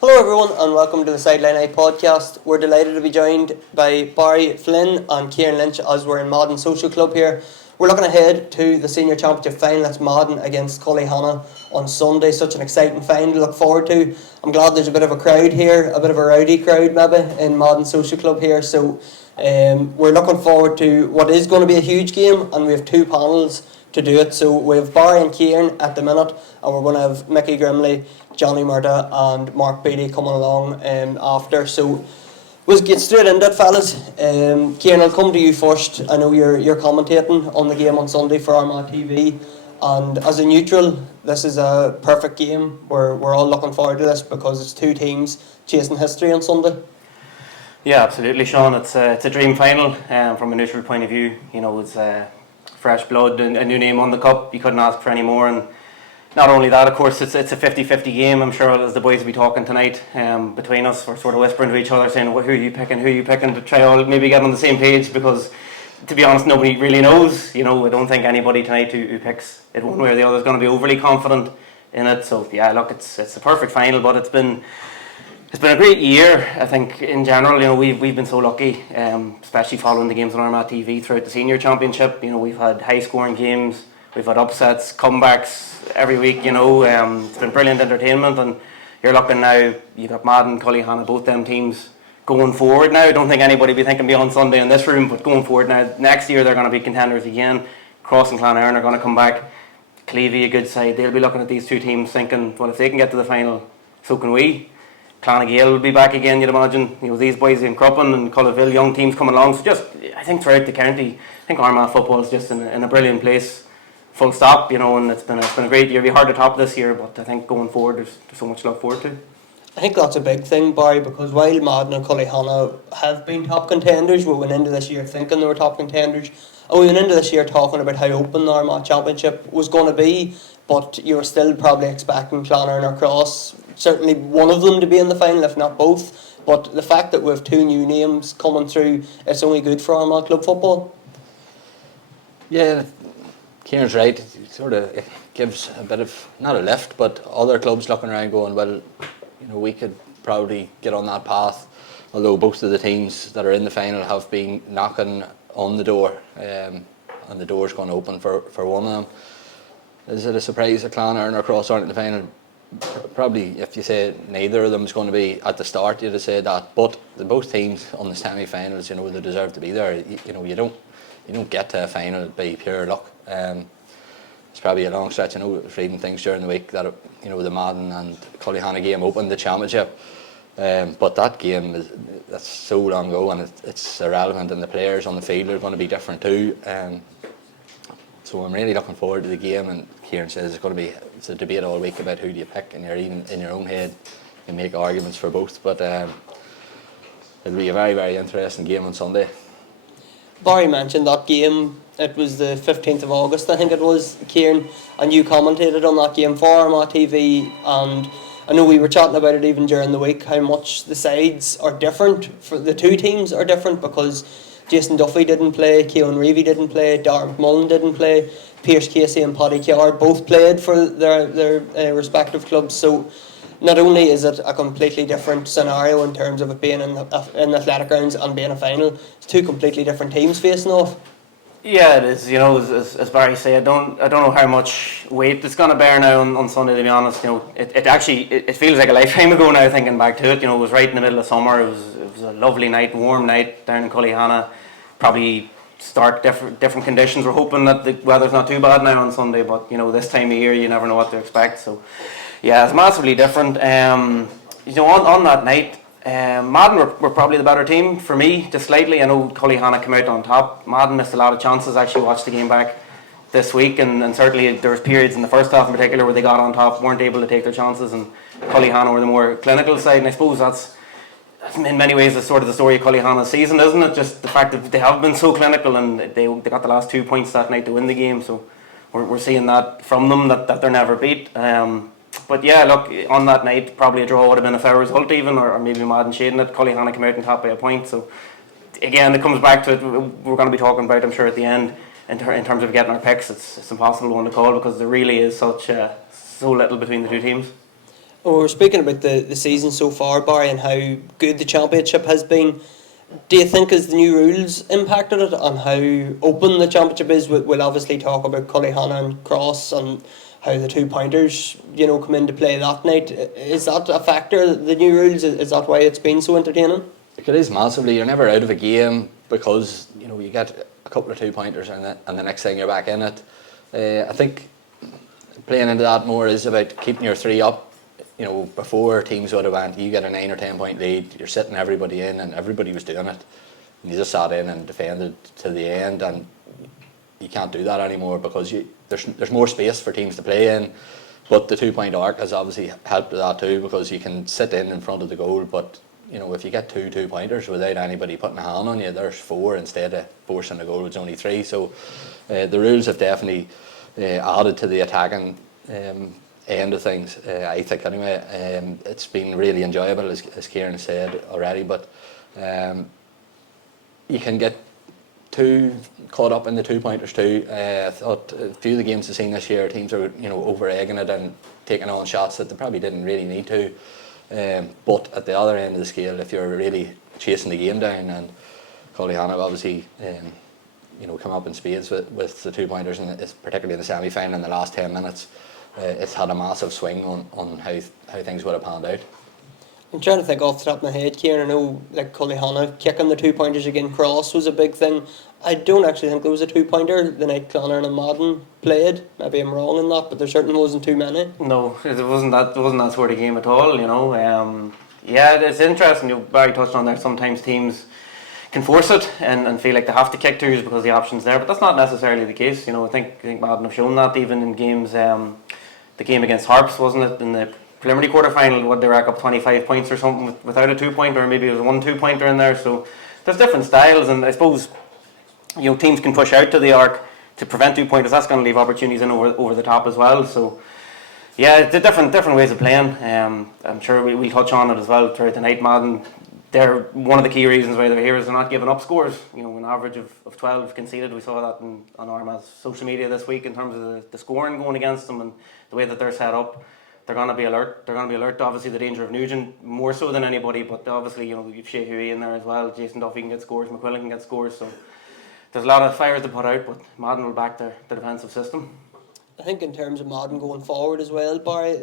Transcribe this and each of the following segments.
Hello everyone and welcome to the Sideline Eye podcast. We're delighted to be joined by Barry Flynn and Kieran Lynch as we're in Madden Social Club here. We're looking ahead to the Senior Championship final. That's Madden against Cullyhanna on Sunday. Such an exciting final to look forward to. I'm glad there's a bit of a crowd here, a bit of a rowdy crowd maybe in Madden Social Club here. So we're looking forward to what is going to be a huge game, and we have two panels to do it. So we have Barry and Kieran at the minute, and we're going to have Mickey Grimley, Johnny Murda and Mark Beattie coming along after. So we'll get straight into it, fellas. Kieran, I'll come to you first. I know you're commentating on the game on Sunday for Armagh TV, and as a neutral, this is a perfect game. We're all looking forward to this because it's two teams chasing history on Sunday. Yeah, absolutely, Sean. It's a dream final from a neutral point of view. You know, it's fresh blood and a new name on the cup. You couldn't ask for any more. And not only that, of course, it's a 50-50 game. I'm sure as the boys will be talking tonight between us, we're sort of whispering to each other saying, well, who are you picking, to try all maybe get on the same page, because to be honest, nobody really knows. You know, I don't think anybody tonight who picks it one way or the other is going to be overly confident in it. So yeah, look, it's a perfect final, but it's been a great year. I think in general, you know, we've been so lucky, especially following the games on Armagh TV throughout the senior championship. You know, we've had high scoring games, we've had upsets, comebacks every week. You know, it's been brilliant entertainment, and you're looking now. You've got Madden, Cullyhanna, both them teams going forward now. I don't think anybody will be thinking beyond Sunday in this room, but going forward now, next year they're going to be contenders again. Cross and Clonairon are going to come back. Clevie, a good side. They'll be looking at these two teams thinking, well, if they can get to the final, so can we. Clonagale will be back again, you'd imagine. You know, these boys in Cruppen and Cullerville, young teams coming along. So just, I think throughout the county, I think Armagh football is just in a brilliant place. Full stop, you know, and it's been a great year. It'll be hard to top this year, but I think going forward, there's so much to look forward to. I think that's a big thing, Barry, because while Madden and Cullyhanna have been top contenders, we went into this year thinking they were top contenders, and we went into this year talking about how open the Armagh Championship was going to be, but you were still probably expecting Clonairon or Cross, certainly one of them, to be in the final, if not both. But the fact that we have two new names coming through, it's only good for Armagh club football. Yeah, Kieran's right. It sort of gives a bit of, not a lift, but other clubs looking around going, well, you know, we could probably get on that path, although both of the teams that are in the final have been knocking on the door, and the door's going to open for one of them. Is it a surprise that Clonairon or Cross aren't in the final? Probably, if you say neither of them is going to be at the start, you'd say that. But both teams on the semi-finals, you know, they deserve to be there. You know, you don't get to a final by pure luck. It's probably a long stretch. I know I was reading things during the week that, you know, the Madden and Cullyhanna game opened the championship, but that game that's so long ago, and it's irrelevant, and the players on the field are going to be different too. So I'm really looking forward to the game, and Kieran says it's a debate all week about who do you pick, and you're even in your own head you make arguments for both, but it'll be a very, very interesting game on Sunday. Barry mentioned that game. It was the 15th of August, I think it was, Kieran, and you commentated on that game for Armagh TV, and I know we were chatting about it even during the week, how much the sides are different. For the two teams are different because Jason Duffy didn't play, Keown Reevy didn't play, Darren McMullen didn't play, Pierce Casey and Paddy Kiard both played for their respective clubs. So not only is it a completely different scenario in terms of it being in athletic grounds and being a final, it's two completely different teams facing off. Yeah, it is. You know, as Barry said, I don't know how much weight it's going to bear now on Sunday. To be honest, you know, it feels like a lifetime ago now. Thinking back to it, you know, it was right in the middle of summer. It was a lovely night, warm night down in Cullyhanna. Probably start different conditions. We're hoping that the weather's not too bad now on Sunday, but you know, this time of year you never know what to expect. So yeah, it's massively different. You know, on that night, Madden were probably the better team for me, just slightly. I know Cullyhanna came out on top. Madden missed a lot of chances. I actually watched the game back this week, and certainly there was periods in the first half in particular where they got on top, weren't able to take their chances, and Cullyhanna were the more clinical side. And I suppose that's in many ways is sort of the story of Cullyhanna's season, isn't it? Just the fact that they have been so clinical, and they got the last 2 points that night to win the game. So we're seeing that from them, that they're never beat. But yeah, look, on that night, probably a draw would have been a fair result even, or maybe Madden shading it. Cullyhanna came out on top by a point. So again, it comes back to it. We're going to be talking about, I'm sure, at the end, in terms of getting our picks. It's impossible one to call because there really is so little between the two teams. Well, we're speaking about the season so far, Barry, and how good the championship has been. Do you think as the new rules impacted it on how open the championship is? We'll obviously talk about Cullyhanna and Cross and how the 2 pointers, come into play that night. Is that a factor, the new rules? Is that why it's been so entertaining? It is massively. You're never out of a game because you get a couple of 2 pointers and the next thing you're back in it. I think playing into that more is about keeping your three up. Before teams would have went, you get a 9 or 10 point lead, you're sitting everybody in, and everybody was doing it. And you just sat in and defended to the end, and you can't do that anymore because there's more space for teams to play in. But the 2 point arc has obviously helped with that too, because you can sit in front of the goal. But if you get 2 pointers without anybody putting a hand on you, there's 4 instead of forcing a goal. It's only 3. So the rules have definitely added to the attacking end of things, I think anyway. It's been really enjoyable, as Kieran said already, but you can get too caught up in the 2 pointers too. I thought a few of the games I've seen this year, teams are over egging it and taking on shots that they probably didn't really need to. But at the other end of the scale, if you're really chasing the game down, and Cullyhanna obviously come up in spades with the 2 pointers, and it's particularly in the semi-final in the last 10 minutes. It's had a massive swing on how things would have panned out. I'm trying to think off the top of my head, Kieran. I know like Cullyhanna kicking the 2 pointers again, Cross was a big thing. I don't actually think there was a 2 pointer the night Clonard and Madden played. Maybe I'm wrong in that, but there certainly wasn't too many. No, it wasn't that sort of game at all. Yeah, it's interesting. Barry touched on there. Sometimes teams can force it and feel like they have to kick twos because the option's there, but that's not necessarily the case. I think Madden have shown that even in games. The game against Harps, wasn't it, in the preliminary quarter final, what they rack up 25 points or something without a 2 pointer, or maybe it was 1 2 pointer in there. So there's different styles, and I suppose teams can push out to the arc to prevent 2 pointers. That's going to leave opportunities in over the top as well. So yeah, it's different ways of playing. I'm sure we'll touch on it as well throughout the night. Madden, they're one of the key reasons why they're here is they're not giving up scores. An average of 12 conceded. We saw that on Armagh's social media this week in terms of the scoring going against them and the way that they're set up. They're going to be alert. They're going to be alert to obviously the danger of Nugent more so than anybody, but obviously you've Shea Huey in there as well. Jason Duffy can get scores. McQuillan can get scores. So there's a lot of fires to put out, but Madden will back their defensive system. I think in terms of Madden going forward as well, Barry,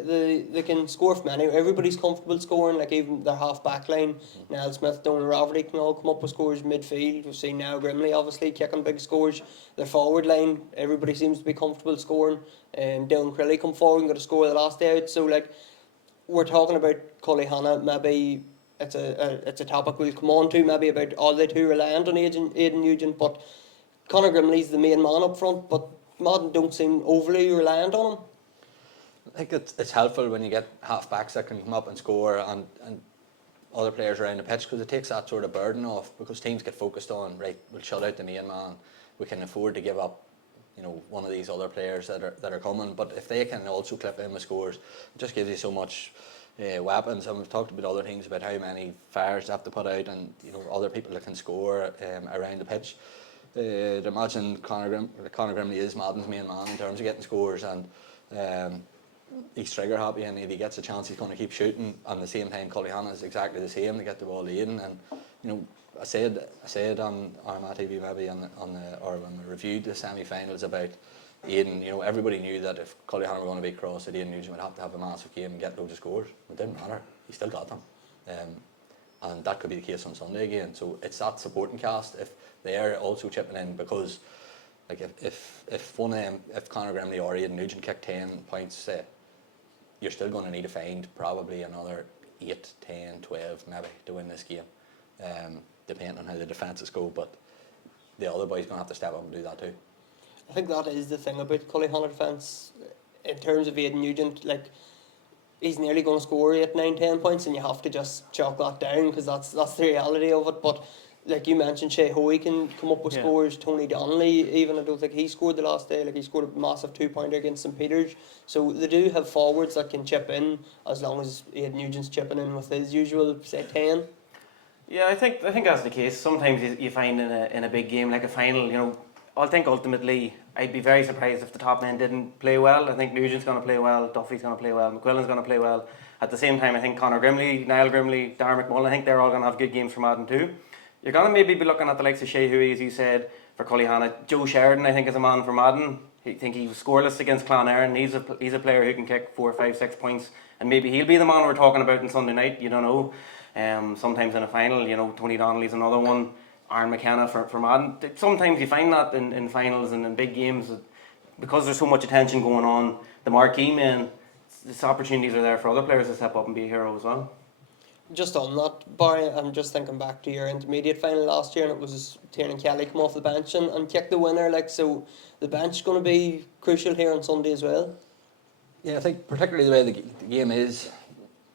they can score from anywhere. Everybody's comfortable scoring, like even their half back line. Niall Smith, Donald Rafferty can all come up with scores midfield. We've seen now Grimley obviously kicking big scores. Their forward line, everybody seems to be comfortable scoring. Dylan Crilly come forward and got a score the last day out. So like we're talking about Cullyhanna, maybe it's a topic we'll come on to, maybe about all they too reliant on Aidan Nugent, but Conor Grimley's the main man up front, but Madden don't seem overly reliant on him. I think it's helpful when you get half backs that can come up and score and other players around the pitch, because it takes that sort of burden off, because teams get focused on, right, we'll shut out the main man, we can afford to give up one of these other players that are coming, but if they can also clip in with scores, it just gives you so much weapons. And we've talked about other teams about how many fires they have to put out, and other people that can score around the pitch. To imagine Conor Grimley is Madden's main man in terms of getting scores, and he's trigger happy, and if he gets a chance he's going to keep shooting. And at the same time Cullyhanna is exactly the same. They get the ball to Aidan, and I said on Armagh TV maybe or when we reviewed the semi-finals about Aidan, everybody knew that if Cullyhanna were going to beat Cross, that Aidan Nugent would have to have a massive game and get loads of scores. It didn't matter, he still got them. And that could be the case on Sunday again. So it's that supporting cast if they're also chipping in, because like if one of them, if Conor Grimley or Aidan Nugent kick 10 points, you're still going to need to find probably another 8, 10, 12 maybe to win this game, depending on how the defences go. But the other boys going to have to step up and do that too. I think that is the thing about Cullyhanna defence in terms of Aidan Nugent. Like he's nearly going to score 8, 9, 10 points, and you have to just chalk that down, because that's the reality of it. But like you mentioned, Shea Hoey can come up with scores. Tony Donnelly, even I don't think he scored the last day. Like he scored a massive 2-pointer against St Peters. So they do have forwards that can chip in, as long as Aidan Nugent's chipping in with his usual say 10. Yeah, I think that's the case. Sometimes you find in a big game like a final, I think ultimately I'd be very surprised if the top men didn't play well. I think Nugent's going to play well, Duffy's going to play well, McQuillan's going to play well. At the same time, I think Conor Grimley, Niall Grimley, Darren McMullen, I think they're all going to have good games for Madden too. You're going to maybe be looking at the likes of Shea Hui, as you said, for Cullyhanna. Joe Sheridan, I think, is a man for Madden. I think he was scoreless against Clonairon. He's a player who can kick 4, 5, 6 points, and maybe he'll be the man we're talking about on Sunday night. You don't know. Sometimes in a final, Tony Donnelly's another one. Aaron McKenna for Madden. Sometimes you find that in finals and in big games, because there's so much attention going on, the marquee men, these opportunities are there for other players to step up and be a hero as well. Just on that, Barry, I'm just thinking back to your intermediate final last year, and it was Tiernan Kelly come off the bench and kick the winner. So the bench is going to be crucial here on Sunday as well. Yeah, I think particularly the way the game is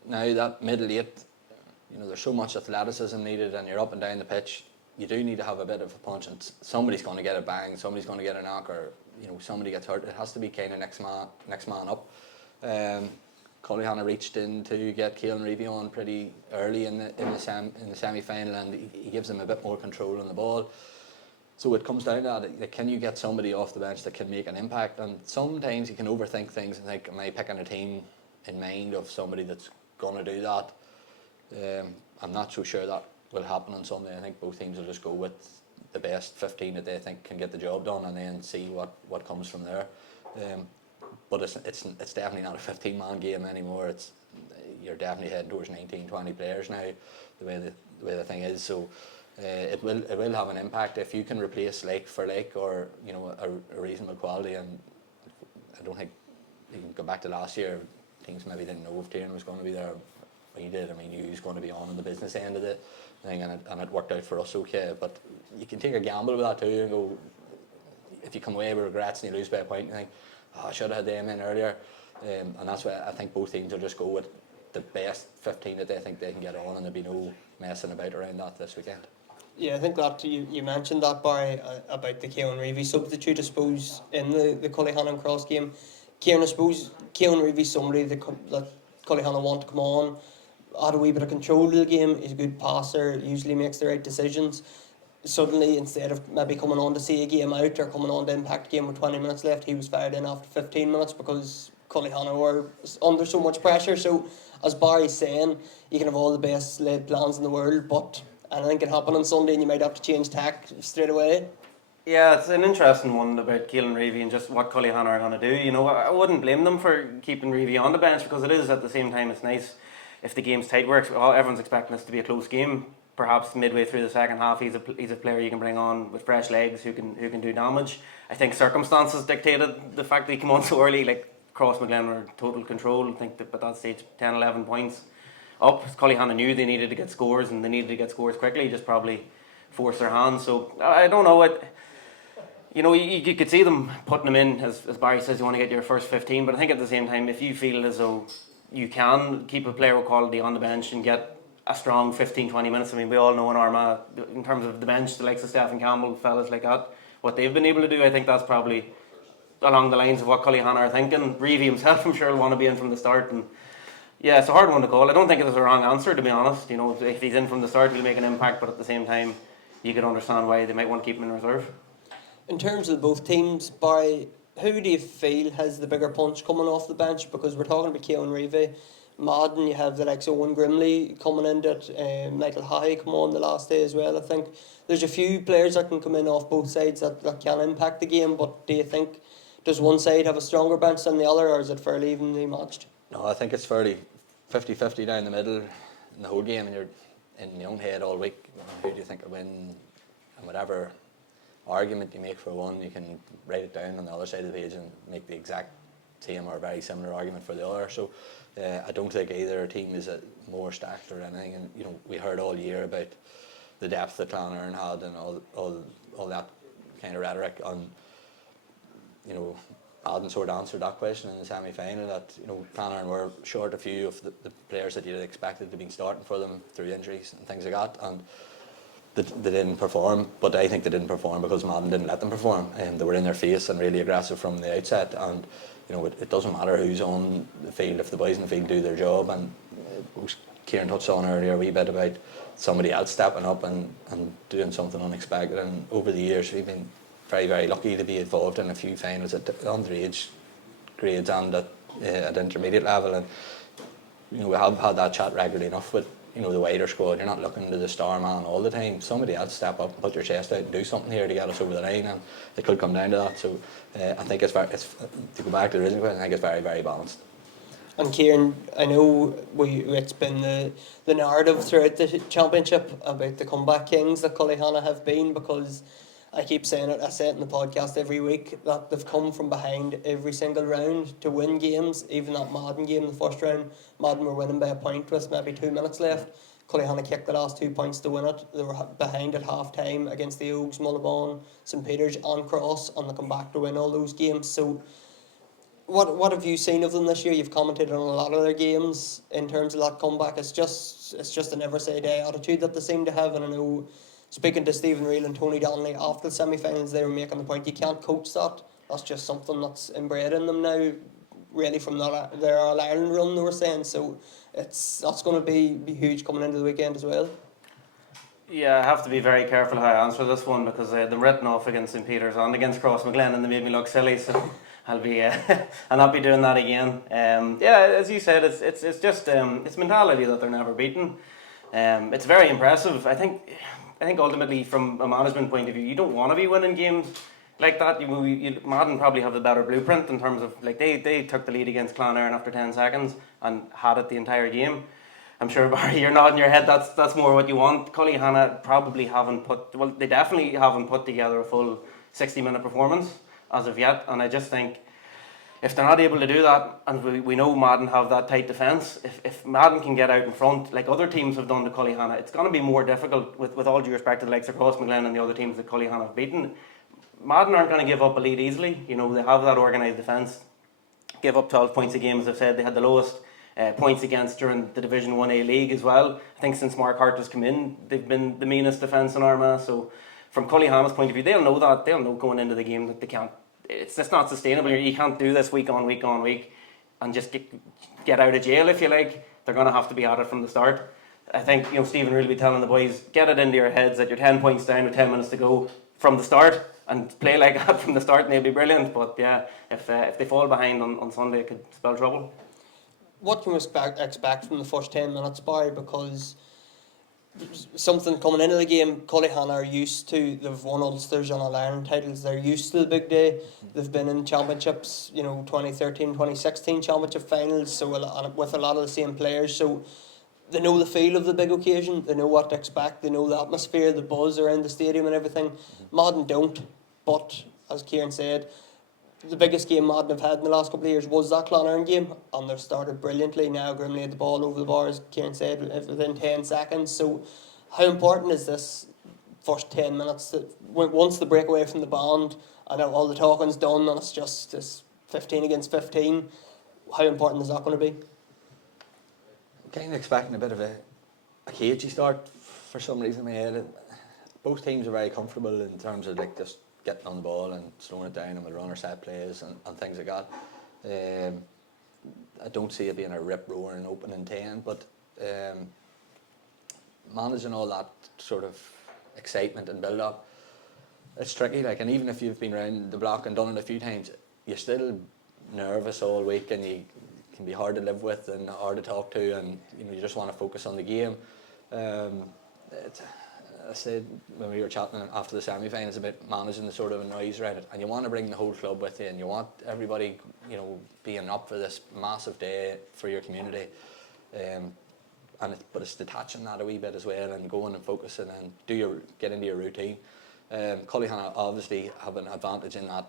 now, that middle eight, there's so much athleticism needed, and you're up and down the pitch. You do need to have a bit of a punch, and somebody's going to get a bang, somebody's going to get a knock, or somebody gets hurt. It has to be kind of next man up. Cullyhanna reached in to get Keelan Reevy on pretty early in the semi-final, and he gives them a bit more control on the ball. So it comes down to that, can you get somebody off the bench that can make an impact? And sometimes you can overthink things and think, am I picking a team in mind of somebody that's going to do that? I'm not so sure that will happen on Sunday. I think both teams will just go with the best 15 that they think can get the job done, and then see what comes from there. But it's definitely not a 15-man game anymore. You're definitely heading towards 19, 20 players now, the way the thing is. So it will have an impact if you can replace Lake for Lake, or a reasonable quality. And I don't think you can go back to last year. Teams maybe didn't know if Tiernan was going to be there. He did. I mean, he was going to be on the business end of the thing, and it worked out for us okay. But you can take a gamble with that too, and go, if you come away with regrets and you lose by a point, you think, I should have had them in earlier. And that's why I think both teams will just go with the best 15 that they think they can get on, and there'll be no messing about around that this weekend. Yeah, I think that you mentioned that, Barry, about the Keelan Reevy substitute, I suppose, in the Cullyhanna and Cross game. Kieran, I suppose Keelan Reevy's somebody that Cullyhanna want to come on, had a wee bit of control of the game. He's a good passer, usually makes the right decisions. Suddenly, instead of maybe coming on to see a game out or coming on to impact a game with 20 minutes left, he was fired in after 15 minutes because Cullyhanna were under so much pressure. So, as Barry's saying, you can have all the best laid plans in the world, but anything can happen on Sunday and you might have to change tack straight away. Yeah, it's an interesting one about Keelan Reevy and just what Cullyhanna are going to do. I wouldn't blame them for keeping Reevy on the bench, because it is, at the same time, it's nice if the game's tight. Everyone's expecting this to be a close game. Perhaps midway through the second half, he's a player you can bring on with fresh legs who can do damage. I think circumstances dictated the fact that he came on so early. Like Cross McGlen were total control. I think that at that stage 10, 11 points up. Cullyhanna knew they needed to get scores, and they needed to get scores quickly. Just probably forced their hands. So I don't know what. You could see them putting them in, as Barry says, you want to get your first 15, but I think at the same time, if you feel as though you can keep a player with quality on the bench and get a strong 15-20 minutes, I mean, we all know in Armagh, in terms of the bench, the likes of Stephen Campbell, fellas like that, what they've been able to do, I think that's probably along the lines of what Cullyhanna are thinking. Reevy himself, I'm sure, will want to be in from the start, and yeah, it's a hard one to call. I don't think it's a wrong answer, to be honest. If he's in from the start, he'll make an impact, but at the same time, you could understand why they might want to keep him in reserve. In terms of both teams, Barry, who do you feel has the bigger punch coming off the bench? Because we're talking about Keelan Reevy, Madden, you have the likes of Owen Grimley coming in, that Michael High come on the last day as well. I think there's a few players that can come in off both sides that can impact the game, but do you think, does one side have a stronger bench than the other, or is it fairly evenly matched? No, I think it's fairly 50-50 down the middle in the whole game, and you're in your own head all week. Who do you think will win? And whatever argument you make for one, you can write it down on the other side of the page and make the exact same or very similar argument for the other. So I don't think either team is more stacked or anything. And we heard all year about the depth that Clonairon had and all that kind of rhetoric. And Alden sort of answered that question in the semi-final, that Clonairon were short a few of the players that you'd expected to be starting for them through injuries and things like that, and they didn't perform. But I think they didn't perform because Madden didn't let them perform, and they were in their face and really aggressive from the outset. And it doesn't matter who's on the field if the boys in the field do their job. And Kieran touched on earlier a wee bit about somebody else stepping up and doing something unexpected. And over the years we've been very, very lucky to be involved in a few finals at underage grades and at intermediate level. And we have had that chat regularly enough with the wider squad. You're not looking to the star man all the time. Somebody else step up and put your chest out and do something here to get us over the line, and it could come down to that. So I think it's to go back to the original question, I think it's very, very balanced. And Kieran, I know it's been the narrative throughout the championship about the comeback kings that Cullyhanna have been, because I keep saying it, I say it in the podcast every week, that they've come from behind every single round to win games. Even that Madden game, the first round, Madden were winning by a point with maybe 2 minutes left. Cullyhanna kicked the last 2 points to win it. They were behind at half time against the Oaks, Mullabone, St Peters and Cross, and they come back to win all those games. So what have you seen of them this year? You've commented on a lot of their games in terms of that comeback. It's just a never say die attitude that they seem to have, and I know, speaking to Stephen Reel and Tony Donnelly after the semi-finals, they were making the point you can't coach that. That's just something that's inbred in them now, really, from their All-Ireland run, they were saying. So that's going to be huge coming into the weekend as well. Yeah, I have to be very careful how I answer this one, because they're written off against St Peters and against Crossmaglen, and they made me look silly. So I'll not be doing that again. Yeah, as you said, it's just it's mentality that they're never beaten. It's very impressive. I think ultimately, from a management point of view, you don't want to be winning games like that. Madden probably have the better blueprint in terms of, like, they took the lead against Clonard after 10 seconds and had it the entire game. I'm sure, Barry, you're nodding your head. That's more what you want. Cullyhanna probably they definitely haven't put together a full 60-minute performance as of yet. And I just think if they're not able to do that, and we know Madden have that tight defence, if Madden can get out in front like other teams have done to Cullyhanna, it's going to be more difficult, with all due respect to the likes of Crossmaglen and the other teams that Cullyhanna have beaten. Madden aren't going to give up a lead easily. They have that organised defence. Give up 12 points a game, as I've said. They had the lowest points against during the Division 1A league as well. I think since Mark Hart has come in, they've been the meanest defence in Armagh. So from Cullyhanna's point of view, they'll know that. They'll know going into the game that they can't. It's just not sustainable. You can't do this week on week on week and just get out of jail, if you like. They're going to have to be at it from the start. I think Stephen will be telling the boys, get it into your heads that you're 10 points down with 10 minutes to go from the start, and play like that from the start, and they'll be brilliant. But yeah, if they fall behind on Sunday, it could spell trouble. What can we expect from the first 10 minutes, Barry? Because something coming into the game, Cullyhanna are used to, they've won Ulsters and All-Ireland titles, they're used to the big day. They've been in championships, 2013, 2016 championship finals, so with a lot of the same players, so they know the feel of the big occasion, they know what to expect, they know the atmosphere, the buzz around the stadium and everything. Madden don't, but as Kieran said, the biggest game Madden have had in the last couple of years was that Clonard game, and they've started brilliantly. Now Grimley had the ball over the bar, as Kieran said, within 10 seconds. So how important is this first 10 minutes, that once they break away from the band and all the talking's done and it's just this 15 against 15, how important is that going to be? I'm kind of expecting a bit of a cagey start for some reason in my head. Both teams are very comfortable in terms of just getting on the ball and slowing it down, and we'll run our set plays and things like that. I don't see it being a rip-roaring opening 10, but managing all that sort of excitement and build-up, it's tricky. And even if you've been around the block and done it a few times, you're still nervous all week, and you can be hard to live with and hard to talk to, and you just want to focus on the game. I said when we were chatting after the semi-finals about managing the sort of noise around it, and you want to bring the whole club with you, and you want everybody being up for this massive day for your community, but it's detaching that a wee bit as well, and going and focusing and get into your routine. Cullyhanna obviously have an advantage in that,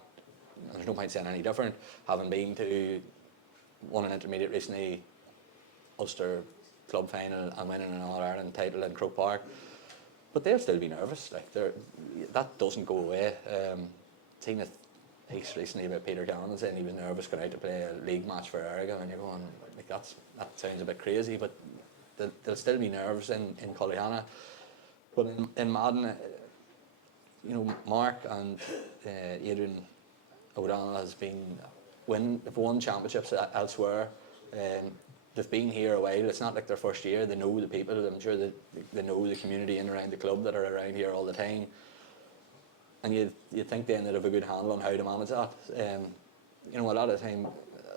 and there's no point saying any different, having been to won an intermediate recently, Ulster club final, and winning an All-Ireland title in Croke Park. But they'll still be nervous. That doesn't go away. Seen a piece recently about Peter Cannon saying he was nervous going out to play a league match for Errigan, and you're going, that sounds a bit crazy, but there'll still be nerves in Cullyhanna. But in Madden, Mark and Adrian O'Donnell they've won championships elsewhere. They've been here a while. It's not like their first year. They know the people. I'm sure that they know the community in and around the club that are around here all the time. And you'd think then they'd have a good handle on how to manage that. A lot of the time,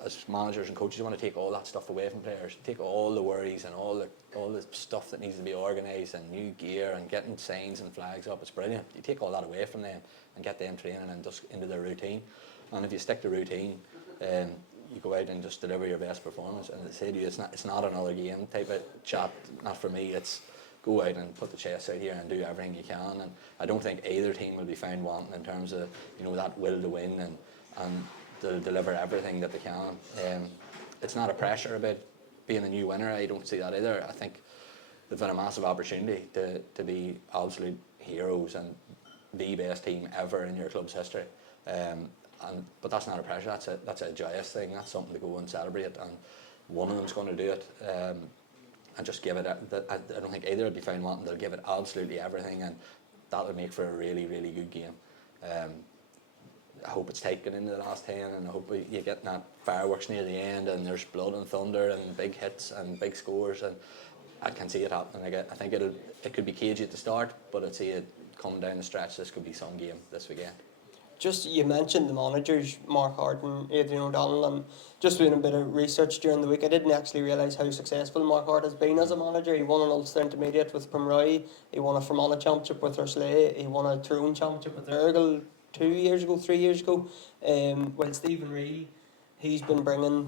as managers and coaches, you want to take all that stuff away from players, take all the worries and all the stuff that needs to be organised and new gear and getting signs and flags up. It's brilliant. You take all that away from them and get them training and just into their routine. And if you stick to routine, you go out and just deliver your best performance. And I say to you, it's not another game type of chat. Not for me. It's go out and put the chest out here and do everything you can. And I don't think either team will be found wanting in terms of that will to win and to deliver everything that they can. It's not a pressure about being a new winner. I don't see that either. I think they've had a massive opportunity to be absolute heroes and the best team ever in your club's history. But that's not a pressure. That's a joyous thing. That's something to go and celebrate. And one of them's going to do it. And just give it. I don't think either will be found wanting. They'll give it absolutely everything, and that would make for a really, really good game. I hope it's taken into the last 10, and I hope you get that fireworks near the end, and there's blood and thunder and big hits and big scores, and I can see it happening. I think it could be cagey at the start, but I'd see it coming down the stretch. This could be some game this weekend. Just, you mentioned the managers, Mark Hart and Adrian O'Donnell, and just doing a bit of research during the week, I didn't actually realise how successful Mark Hart has been as a manager. He won an Ulster Intermediate with Primroy, he won a Fermanagh Championship with Ursley, he won a Tyrone Championship with Ergal 3 years ago. Well, Stephen Reid, he's been bringing,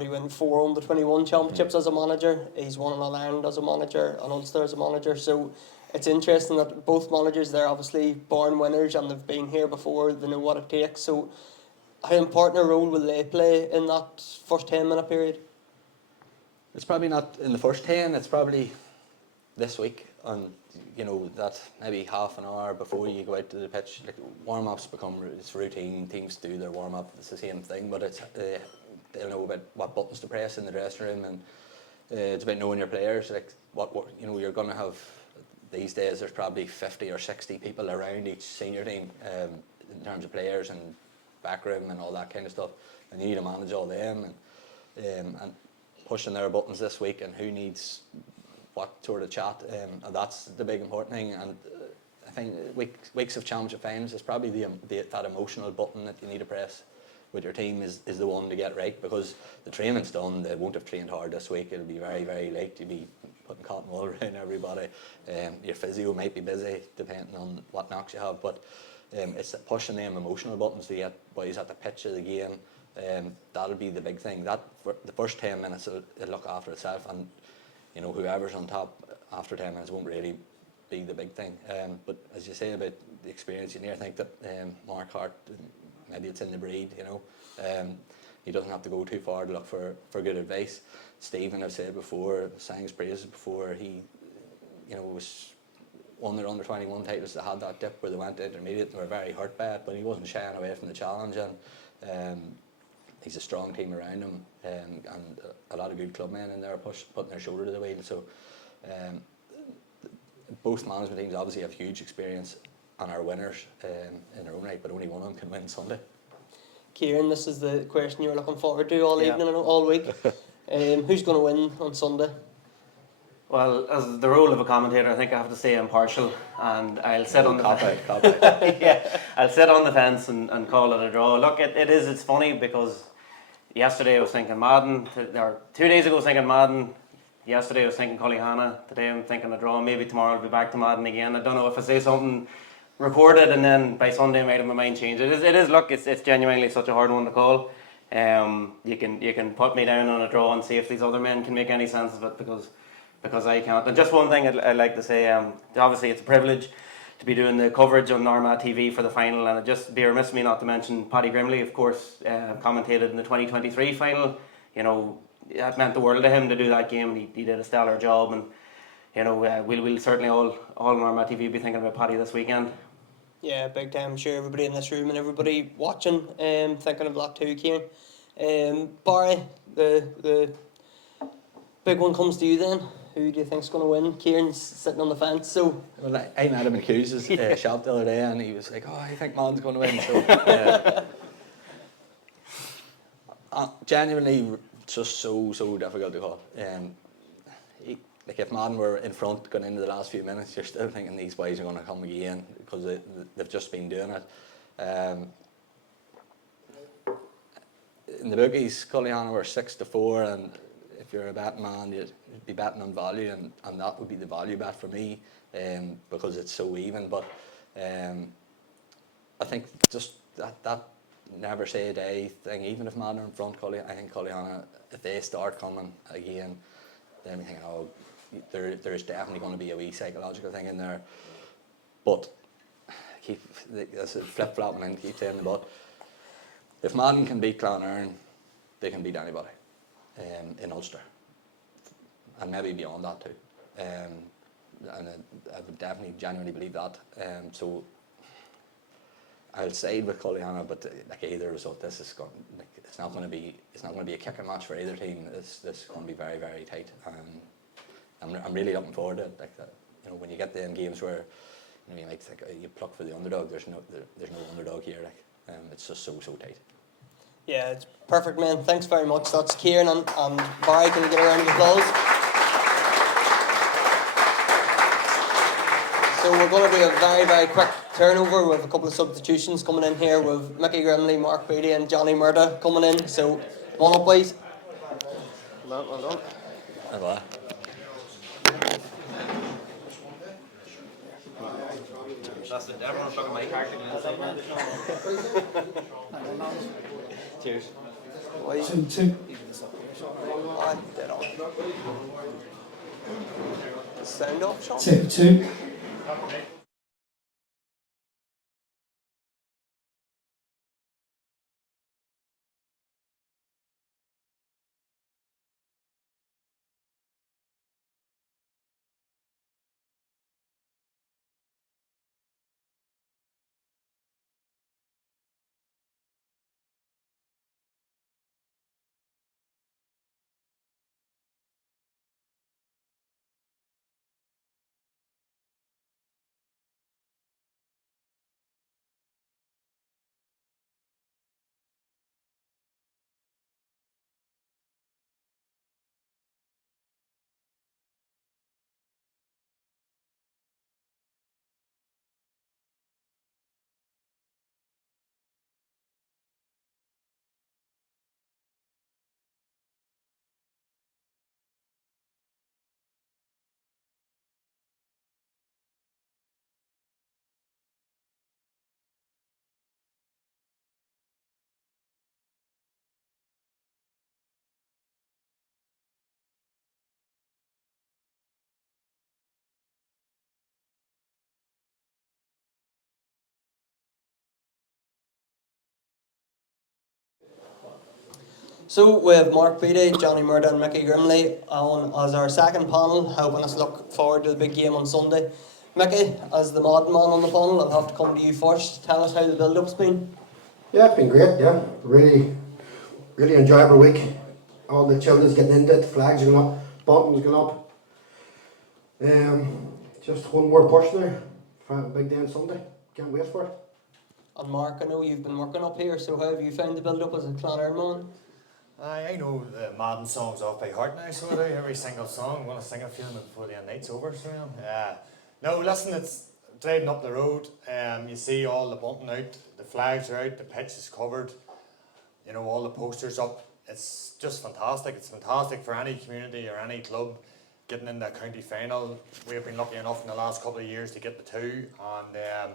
he won 4 under-21 championships as a manager. He's won an All-Ireland as a manager, an Ulster as a manager. So it's interesting that both managers, they're obviously born winners and they've been here before, they know what it takes. So how important a role will they play in that first 10-minute period? It's probably not in the first 10, it's probably this week. And that maybe half an hour before you go out to the pitch, like warm-ups it's routine, teams do their warm-up, it's the same thing, but it's they'll know about what buttons to press in the dressing room, and it's about knowing your players. Like what you're going to have these days. There's probably 50 or 60 people around each senior team in terms of players and backroom and all that kind of stuff, and you need to manage all them and pushing their buttons this week and who needs what sort of chat, and that's the big important thing. And I think weeks of championship finals is probably that emotional button that you need to press with your team is the one to get right, because the training's done. They won't have trained hard this week. It'll be very, very late. You'll be putting cotton wool around everybody. Your physio might be busy depending on what knocks you have, but it's pushing them emotional buttons to get boys at the pitch of the game. That'll be the big thing. That for the first 10 minutes it'll look after itself, and whoever's on top after 10 minutes won't really be the big thing. But as you say about the experience, you near think that Mark Hart, maybe it's in the breed, he doesn't have to go too far to look for good advice. Stephen, I've said before, sang his praises before. He was won their under-21 titles. They had that dip where they went to intermediate and they were very hurt by it, but he wasn't shying away from the challenge, and he's a strong team around him, and a lot of good clubmen in there putting their shoulder to the wheel. So both management teams obviously have huge experience and are winners in their own right, but only one of them can win Sunday. Kieran, this is the question you were looking forward to all evening and all week. Who's going to win on Sunday? Well, as the role of a commentator, I think I have to say impartial, and I'll sit on the fence. Yeah, I'll sit on the fence and call it a draw. Look, it's funny because yesterday I was thinking Madden, or 2 days ago I was thinking Madden. Yesterday I was thinking Cullyhanna. Today I'm thinking a draw. Maybe tomorrow I'll be back to Madden again. I don't know if I say something recorded and then by Sunday I might have my mind changed. It is. Look, it's genuinely such a hard one to call. You can put me down on a draw and see if these other men can make any sense of it, because I can't. And just one thing I'd like to say, obviously it's a privilege to be doing the coverage on Armagh TV for the final, and it'd just be remiss of me not to mention Paddy Grimley, of course, commentated in the 2023 final. It meant the world to him to do that game. He did a stellar job, and we'll certainly all on Armagh TV be thinking about Paddy this weekend. Yeah, big time. I'm sure everybody in this room and everybody watching thinking of that too, Kieran. Barry, the big one comes to you then. Who do you think's going to win? Kieran's sitting on the fence, so... Well, I met him in Hughes's shop the other day, and he was like, "Oh, I think Madden's going to win." So, genuinely, just so difficult to call. Like if Madden were in front going into the last few minutes, you're still thinking these boys are going to come again because they've just been doing it. in the bookies, Cullyhanna were 6-4, and if you're a betting man, you'd be betting on value, and that would be the value bet for me, because it's so even. But I think just that never say a day thing, even if Madden are in front, I think Cullyhanna, if they start coming again, then we think, oh, there's definitely going to be a wee psychological thing in there. But that's a flip-flopping and keep saying the but. If Madden can beat Clonerne, they can beat anybody in Ulster, and maybe beyond that too. And I would definitely genuinely believe that. So I'll side with Cullyhanna, but like either result, this is going, like, it's not going to be a kicking match for either team. This is going to be very, very tight. I'm really looking forward to it. Like that, when you get the games where you might think you pluck for the underdog. There's no underdog here. Like it's just so tight. Yeah, it's perfect, man. Thanks very much. That's Kieran and Barry. Can we get a round of applause? So we're going to do a very, very quick turnover with a couple of substitutions coming in here with Mickey Grimley, Mark Beattie and Johnny Murda coming in. So, one up, please. Well done. Hello. That's it. Everyone's looking at my character. Cheers. 2-2. Oh, dead on. Sound off, Sean? 2-2. So we have Mark Beattie, Johnny Murda and Mickey Grimley on as our second panel, helping us look forward to the big game on Sunday. Mickey, as the Madden man on the panel, I'll have to come to you first. Tell us how the build-up's been. Yeah, it's been great, yeah. Really enjoyable week. All the children's getting into it, flags going up, buttons going up. Just one more push there for a big day on Sunday. Can't wait for it. And Mark, I know you've been working up here, so how have you found the build-up as a Clonerne man? I know the Madden songs off by heart now, so I do every single song. I want to sing a few of them before the night's over. So no, listen, it's driving up the road. You see all the bunting out, the flags are out, the pitch is covered. All the posters up. It's just fantastic. It's fantastic for any community or any club getting in the county final. We've been lucky enough in the last couple of years to get the two, and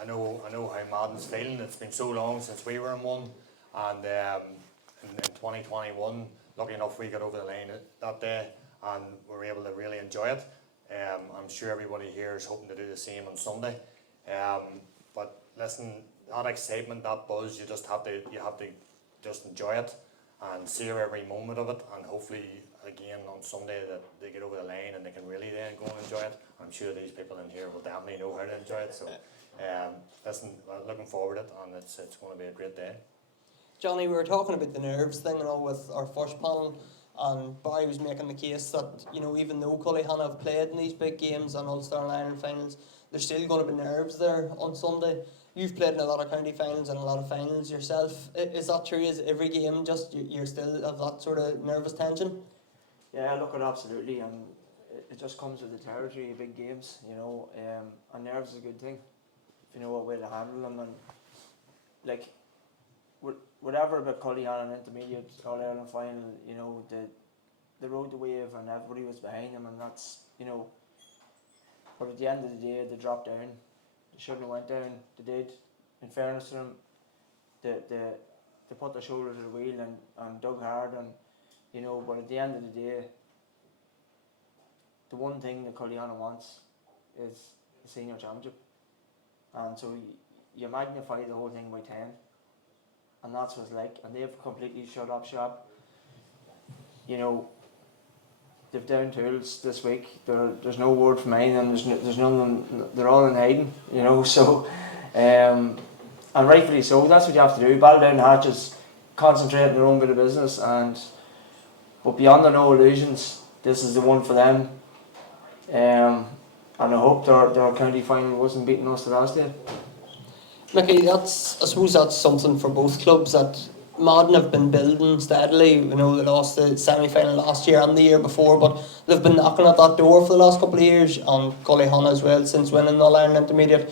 I know how Madden's feeling. It's been so long since we were in one, and in 2021, lucky enough we got over the line that day and were able to really enjoy it. I'm sure everybody here is hoping to do the same on Sunday. But listen, that excitement, that buzz, you have to just enjoy it and savor every moment of it, and hopefully again on Sunday that they get over the line and they can really then go and enjoy it. I'm sure these people in here will definitely know how to enjoy it. So listen, looking forward to it, and it's going to be a great day. Johnny, we were talking about the nerves thing and all with our first panel, and Barry was making the case that, even though Cullyhanna have played in these big games and Ulster and Ireland finals, there's still going to be nerves there on Sunday. You've played in a lot of county finals and a lot of finals yourself. Is that true? Is every game just you're still have that sort of nervous tension? Yeah, look, at absolutely, and it just comes with the territory of big games, and nerves is a good thing if you know what way to handle them. And like, whatever about Cullyhanna and intermediate All Ireland final, you know, the road to wave and everybody was behind them, and that's, you know. But at the end of the day, they dropped down. They shouldn't have went down. They did. In fairness to them, they put their shoulder to the wheel and dug hard, and you know. But at the end of the day, the one thing that Cullyhanna wants is the senior championship, and so you magnify the whole thing by 10, and that's what it's like. And they've completely shut up shop. You know, they've down tools this week. There's no word from any of them. There's none. They're all in hiding. You know, so and rightfully so. That's what you have to do. Battle down the hatches, concentrate on their own bit of business, but beyond the no illusions, this is the one for them. And I hope their county final wasn't beating us the last day. Mickey, I suppose that's something for both clubs, that Madden have been building steadily. You know, they lost the semi-final last year and the year before, but they've been knocking at that door for the last couple of years, and Cullyhanna as well, since winning the All-Ireland Intermediate.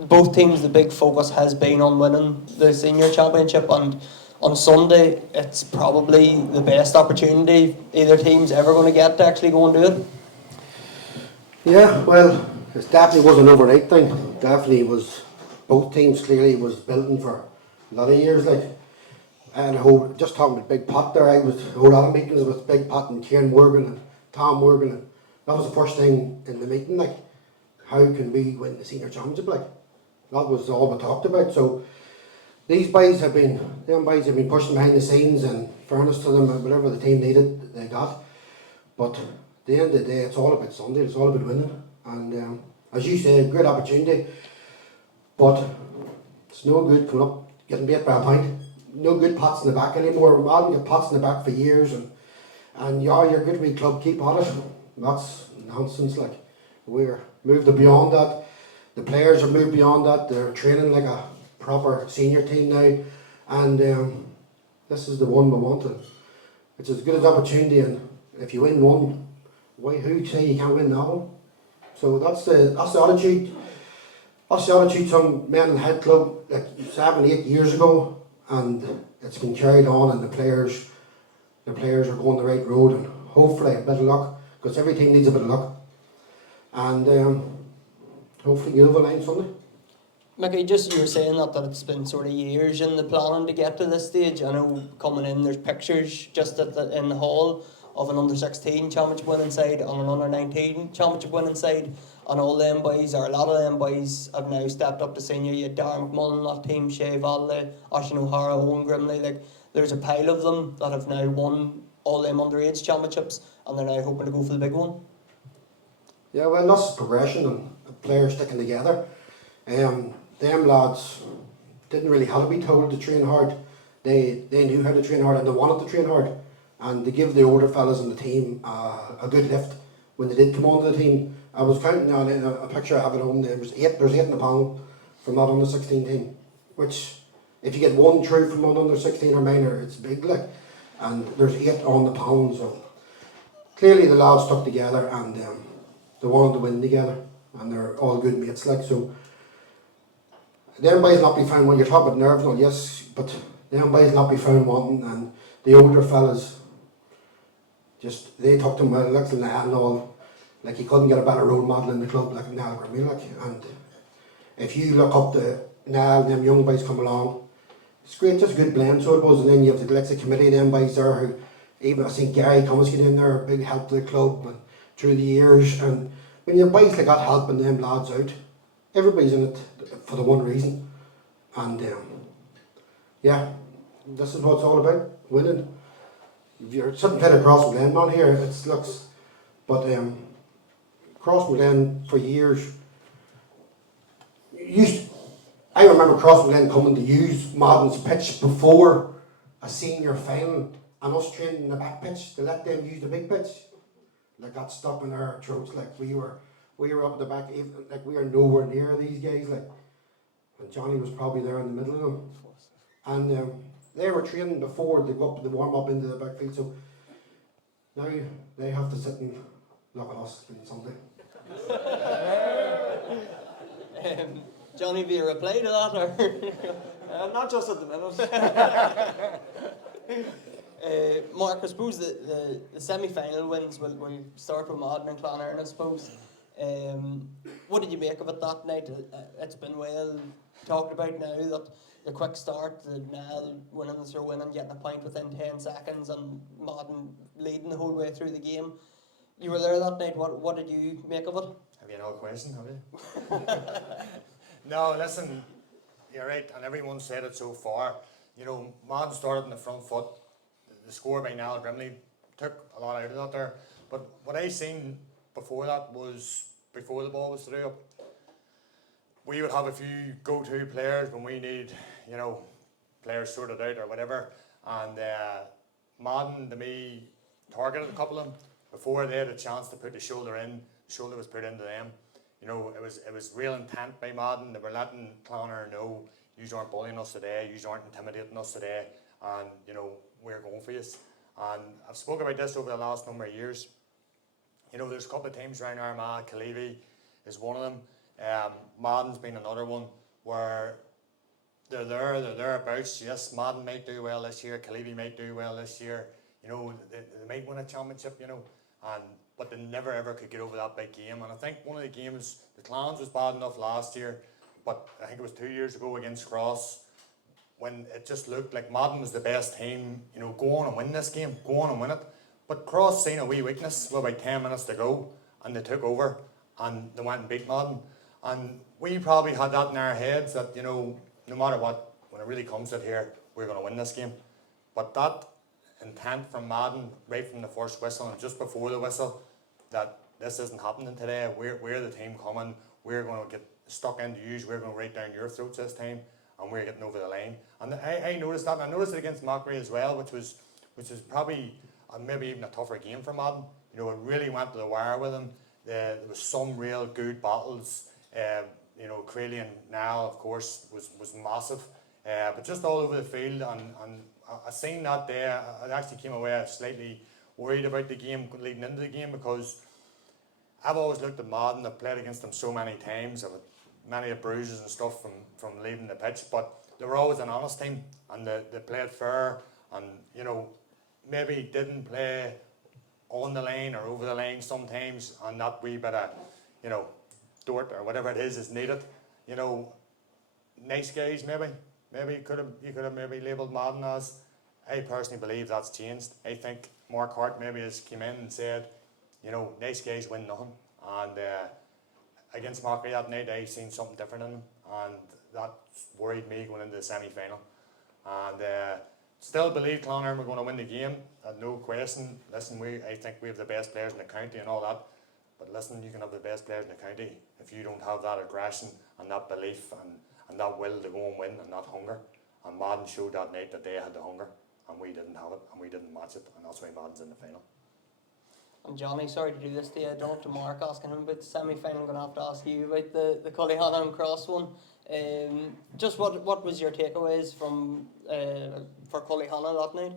Both teams, the big focus has been on winning the senior championship, and on Sunday it's probably the best opportunity either team's ever going to get to actually go and do it. Yeah, well, it definitely was an overnight thing. Definitely was. Both teams clearly was building for a lot of years, like. And just talking with Big Pat there, I was a whole lot of meetings with Big Pat and Kieran Morgan and Tom Morgan, and that was the first thing in the meeting, like, how can we win the senior championship, like. That was all we talked about. So them boys have been pushing behind the scenes, and fairness to them, whatever the team needed, they got. But at the end of the day, it's all about Sunday, it's all about winning. And as you say, a great opportunity, but it's no good coming up, getting beat by a point. No good pats in the back anymore. Madden get pats in the back for years, and yeah, you're a good wee club, keep at it. That's nonsense, like. We're moved beyond that. The players have moved beyond that. They're training like a proper senior team now, and this is the one we wanted. It's as good as opportunity, and if you win one, who say you can't win that one? So that's the attitude. That's the attitude some men in the head club like 7-8 years ago, and it's been carried on, and the players are going the right road, and hopefully a bit of luck, because every team needs a bit of luck, and hopefully get over the line Sunday. Mickey, just you were saying that it's been sort of years in the planning to get to this stage. I know coming in, there's pictures just in the hall of an under-16 championship winning side and an under-19 championship winning side, and all them boys, or a lot of them boys, have now stepped up to senior. You had Darren McMullen, that team, Shea Valley, Ashton O'Hara, Owen Grimley. Like, there's a pile of them that have now won all them underage championships, and they're now hoping to go for the big one. Yeah, well, that's progression and players sticking together. Them lads didn't really have to be told to train hard. They knew how to train hard, and they wanted to train hard. And they give the older fellas in the team a good lift when they did come onto the team. I was counting on in a picture I have at home. There's eight in the panel from that under 16 team, which if you get one through from an under 16 or minor, it's big, like. And there's 8 on the panel, so clearly the lads stuck together, and they wanted to win together, and they're all good mates, like. So them boys not be found when you're talking about nerves, well, yes, but them boys not be found wanting, and the older fellas, just they took them well, like Niall and all, like you couldn't get a better role model in the club like Niall Grimley, like. And if you look up the Niall and them young boys come along, it's great, just a good blend, so it was. And then you have the Galaxy committee, them boys there, who even I think Gary Thomas get in there, a big help to the club and through the years. And when your boys like that helping them lads out, everybody's in it for the one reason. And yeah, this is what it's all about, winning. If you're sitting kind of across from Glen here, it looks, but across from Glen for years, I remember Cross Glen coming to use Madden's pitch before a senior final, and us training in the back pitch to let them use the big pitch. Like, that stuck in our throats, like we were up at the back, even, like we are nowhere near these guys, like. And Johnny was probably there in the middle of them. And they were training before they go up to the warm up into the backfield, so now they have to sit and look at us on Sunday. Johnny, have you reply to that, or? Not just at the minute. Mark, I suppose the semi-final wins will start with Madden and Cullyhanna, I suppose. What did you make of it that night? It's been well talked about now that the quick start, the Nell winning the throw-in and getting a point within 10 seconds and Madden leading the whole way through the game. You were there that night. What did you make of it? Have you another question, have you? No, listen, you're right, and everyone said it so far. You know, Madden started in the front foot. The score by Niall Brimley took a lot out of that there. But what I seen before that was, before the ball was through up, we would have a few go-to players when we need, you know, players sorted out or whatever. And Madden, to me, targeted a couple of them before they had a chance to put the shoulder in. The shoulder was put into them. You know, it was real intent by Madden. They were letting Cullyhanna know, you aren't bullying us today, you aren't intimidating us today, and you know, we're going for you. And I've spoken about this over the last number of years. You know, there's a couple of teams around Armagh, Calevi is one of them. Madden's been another one where they're thereabouts. Yes, Madden might do well this year, Calevi might do well this year. You know, they might win a championship, you know, but they never ever could get over that big game. And I think one of the games, the Clans was bad enough last year, but I think it was 2 years ago against Cross, when it just looked like Madden was the best team, you know, go on and win this game, go on and win it. But Cross seen a wee weakness with about 10 minutes to go, and they took over, and they went and beat Madden. And we probably had that in our heads that, you know, no matter what, when it really comes to it here, we're going to win this game. But that intent from Madden, right from the first whistle and just before the whistle, that this isn't happening today, we're the team coming, we're going to get stuck into you, we're going to right down your throats this time, and we're getting over the line. And I noticed that, and I noticed it against Mockery as well, which is probably maybe even a tougher game for Madden. You know, it really went to the wire with them. There was some real good battles. You know, Crayley and Niall, of course, was massive. But just all over the field, and I seen that day, I actually came away slightly worried about the game leading into the game, because I've always looked at Madden. I've played against them so many times. I've had many bruises and stuff from leaving the pitch, but they were always an honest team, and they played fair, and you know, maybe didn't play on the line or over the line sometimes, and that wee bit of, you know, dirt or whatever it is needed. You know, nice guys maybe you could have maybe labelled Madden as. I personally believe that's changed. I think Mark Hart maybe has come in and said, you know, nice guys win nothing. And against Mockery that night, I seen something different in them, and that worried me going into the semi-final. And still believe Cullyhanna were going to win the game, no question. Listen, I think we have the best players in the county and all that. But listen, you can have the best players in the county if you don't have that aggression and that belief and that will to go and win and that hunger. And Madden showed that night that they had the hunger, and we didn't have it, and we didn't match it, and that's why Madden's in the final. And Johnny, sorry to do this to you. I don't have to Mark asking him about the semi-final. I'm going to have to ask you about the Cullyhanna and Cross one. Just what was your takeaways from for Cullyhanna that night?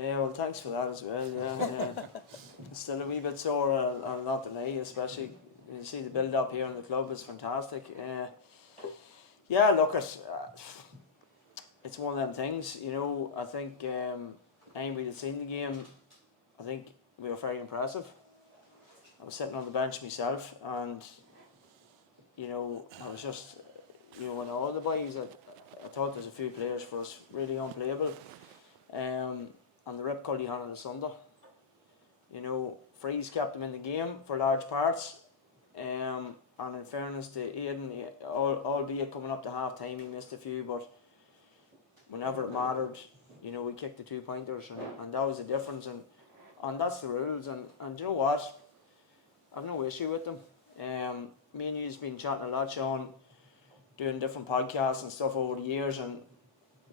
Yeah, well, thanks for that as well. Yeah. It's still a wee bit sore, and not deny, especially when you see the build up here in the club is fantastic. Yeah, look, it's one of them things. You know, I think anybody that's seen the game, I think we were very impressive. I was sitting on the bench myself, and you know, I was just, you know, when all the boys, I thought there's a few players for us really unplayable. And the rip Cullyhanna asunder. You know, Freeze kept them in the game for large parts. And in fairness to Aidan, albeit coming up to half time, he missed a few, but whenever it mattered, you know, we kicked the 2 pointers, and that was the difference. And that's the rules. And you know what? I've no issue with them. Me and you's been chatting a lot, Sean, doing different podcasts and stuff over the years, and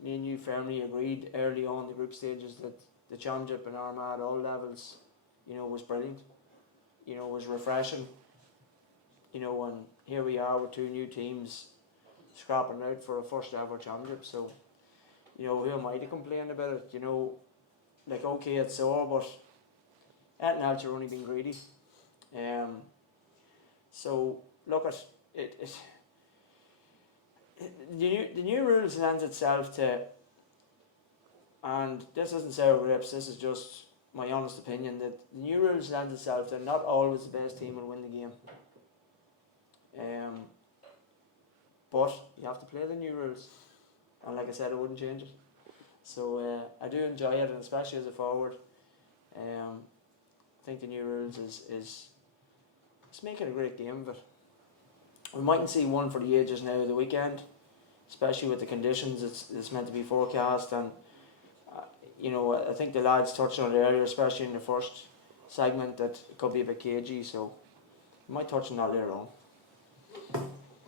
me and you firmly agreed early on in the group stages that the championship in Armagh at all levels, you know, was brilliant. You know, was refreshing. You know, and here we are with two new teams scrapping out for a first ever championship. So, you know, who am I to complain about it? You know, like, okay, it's sore, but anything else, you're only being greedy. So look at it. the new rules lends itself to, and this isn't sour grapes, this is just my honest opinion, that the new rules lends itself to not always the best team will win the game. But you have to play the new rules, and like I said, I wouldn't change it. So I do enjoy it, and especially as a forward, I think the new rules is it's making a great game of it. We mightn't see one for the ages now the weekend, especially with the conditions it's meant to be forecast, and I think the lads touched on it earlier, especially in the first segment, that it could be a bit cagey, so we might touch on that later on.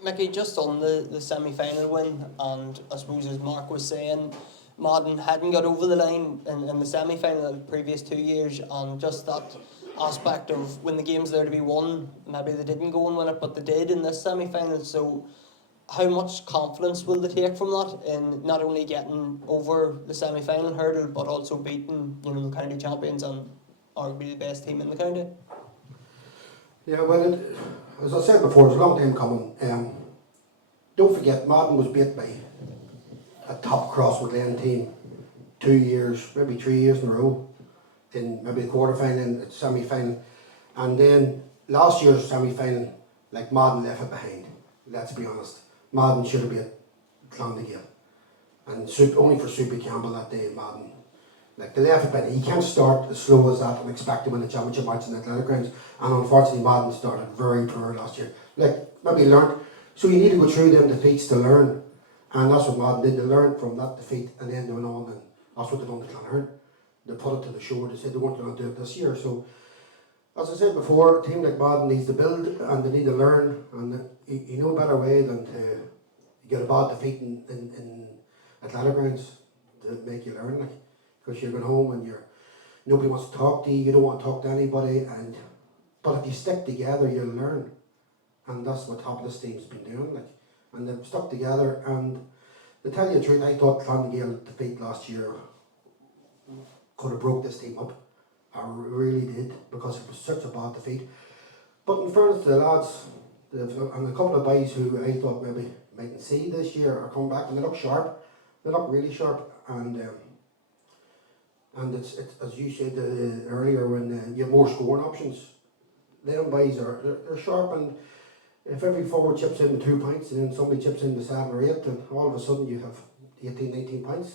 Mickey, just on the semi-final win, and I suppose as Mark was saying, Madden hadn't got over the line in the semi-final the previous 2 years, and just that aspect of when the game's there to be won, maybe they didn't go and win it, but they did in this semi-final. So how much confidence will they take from that in not only getting over the semi-final hurdle, but also beating the county champions and arguably the best team in the county? Yeah, well, as I said before, it's a long time coming. Don't forget, Madden was beat by a top Crosswood team 2 years, maybe 3 years in a row, in maybe the quarter-final and semi-final. And then last year's semi-final, like Madden left it behind, let's be honest. Madden should have beat Clondegale. And only for Soupy Campbell that day, Madden. Like, they left it behind. You can't start as slow as that and expect to win the championship match in the athletic grounds. And unfortunately, Madden started very poor last year. Like, maybe learned. So you need to go through them defeats to learn. And that's what Madden did. They learned from that defeat, and then they went on, and that's what they done to Clonahern. They put it to the shore. They said they weren't going to do it this year. So, as I said before, a team like Madden needs to build, and they need to learn. And you know a better way than to get a bad defeat in athletic grounds to make you learn. Like, because you're going home and nobody wants to talk to you. You don't want to talk to anybody. But if you stick together, you'll learn. And that's what top of this team's been doing. Like, and they've stuck together. And to tell you the truth, I thought Clondegale defeat last year could have broke this team up. I really did, because it was such a bad defeat. But in fairness to the lads, and a couple of guys who I thought maybe mightn't see this year are coming back, and they look sharp. They look really sharp. And it's as you said earlier, when you have more scoring options, them boys they're sharp, and if every forward chips in with 2 points and then somebody chips in with 7 or 8, then all of a sudden you have 18, 19 points.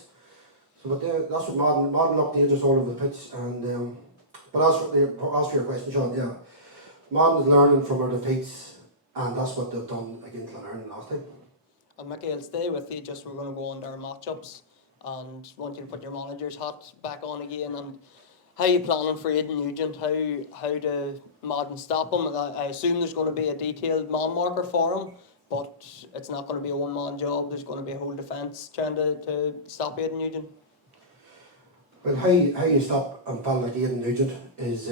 So but that's what Madden looked dangerous all over the pitch. And but as for your question, Sean, yeah, Madden's learning from our defeats, and that's what they've done against Clonahern last time. And Mickey, I'll stay with you, just we're going to go on to our matchups, and want you to put your manager's hat back on again. And how are you planning for Aidan Nugent? How do Madden stop him? And I assume there's going to be a detailed man marker for him, but it's not going to be a one-man job. There's going to be a whole defence trying to stop Aidan Nugent. Well, how you stop a fella like Aidan Nugent is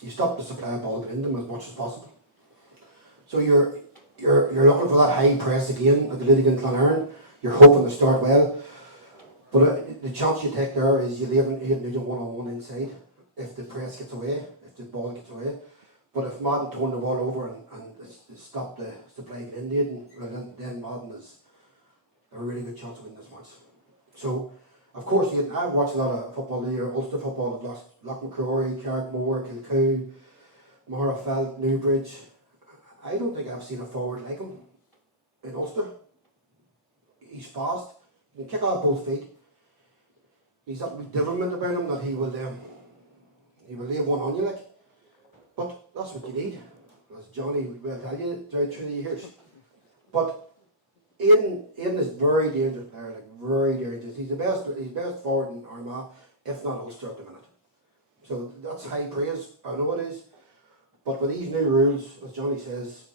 you stop the supply of ball behind him as much as possible. So you're looking for that high press again like they did against Clonahern. You're hoping to start well. But the chance you take there is you leave Aidan Nugent one-on-one inside if the press gets away, if the ball gets away. But if Madden turn the ball over and stop the supply in Aidan, then Madden has a really good chance of winning this match. So, of course, I've watched a lot of football here, Ulster football. I've watched Loch McCrory, Carrickmore, Kilcoo, Morafelt, Newbridge. I don't think I've seen a forward like him in Ulster. He's fast. He can kick off both feet. He's that devilment about him that he will lay one on you like. But that's what you need, as Johnny will tell you through the years. But Aidan is very dangerous player, like very dangerous. He's best forward in Armagh, if not Ulster at the minute. So that's high praise. I know it is. But with these new rules, as Johnny says,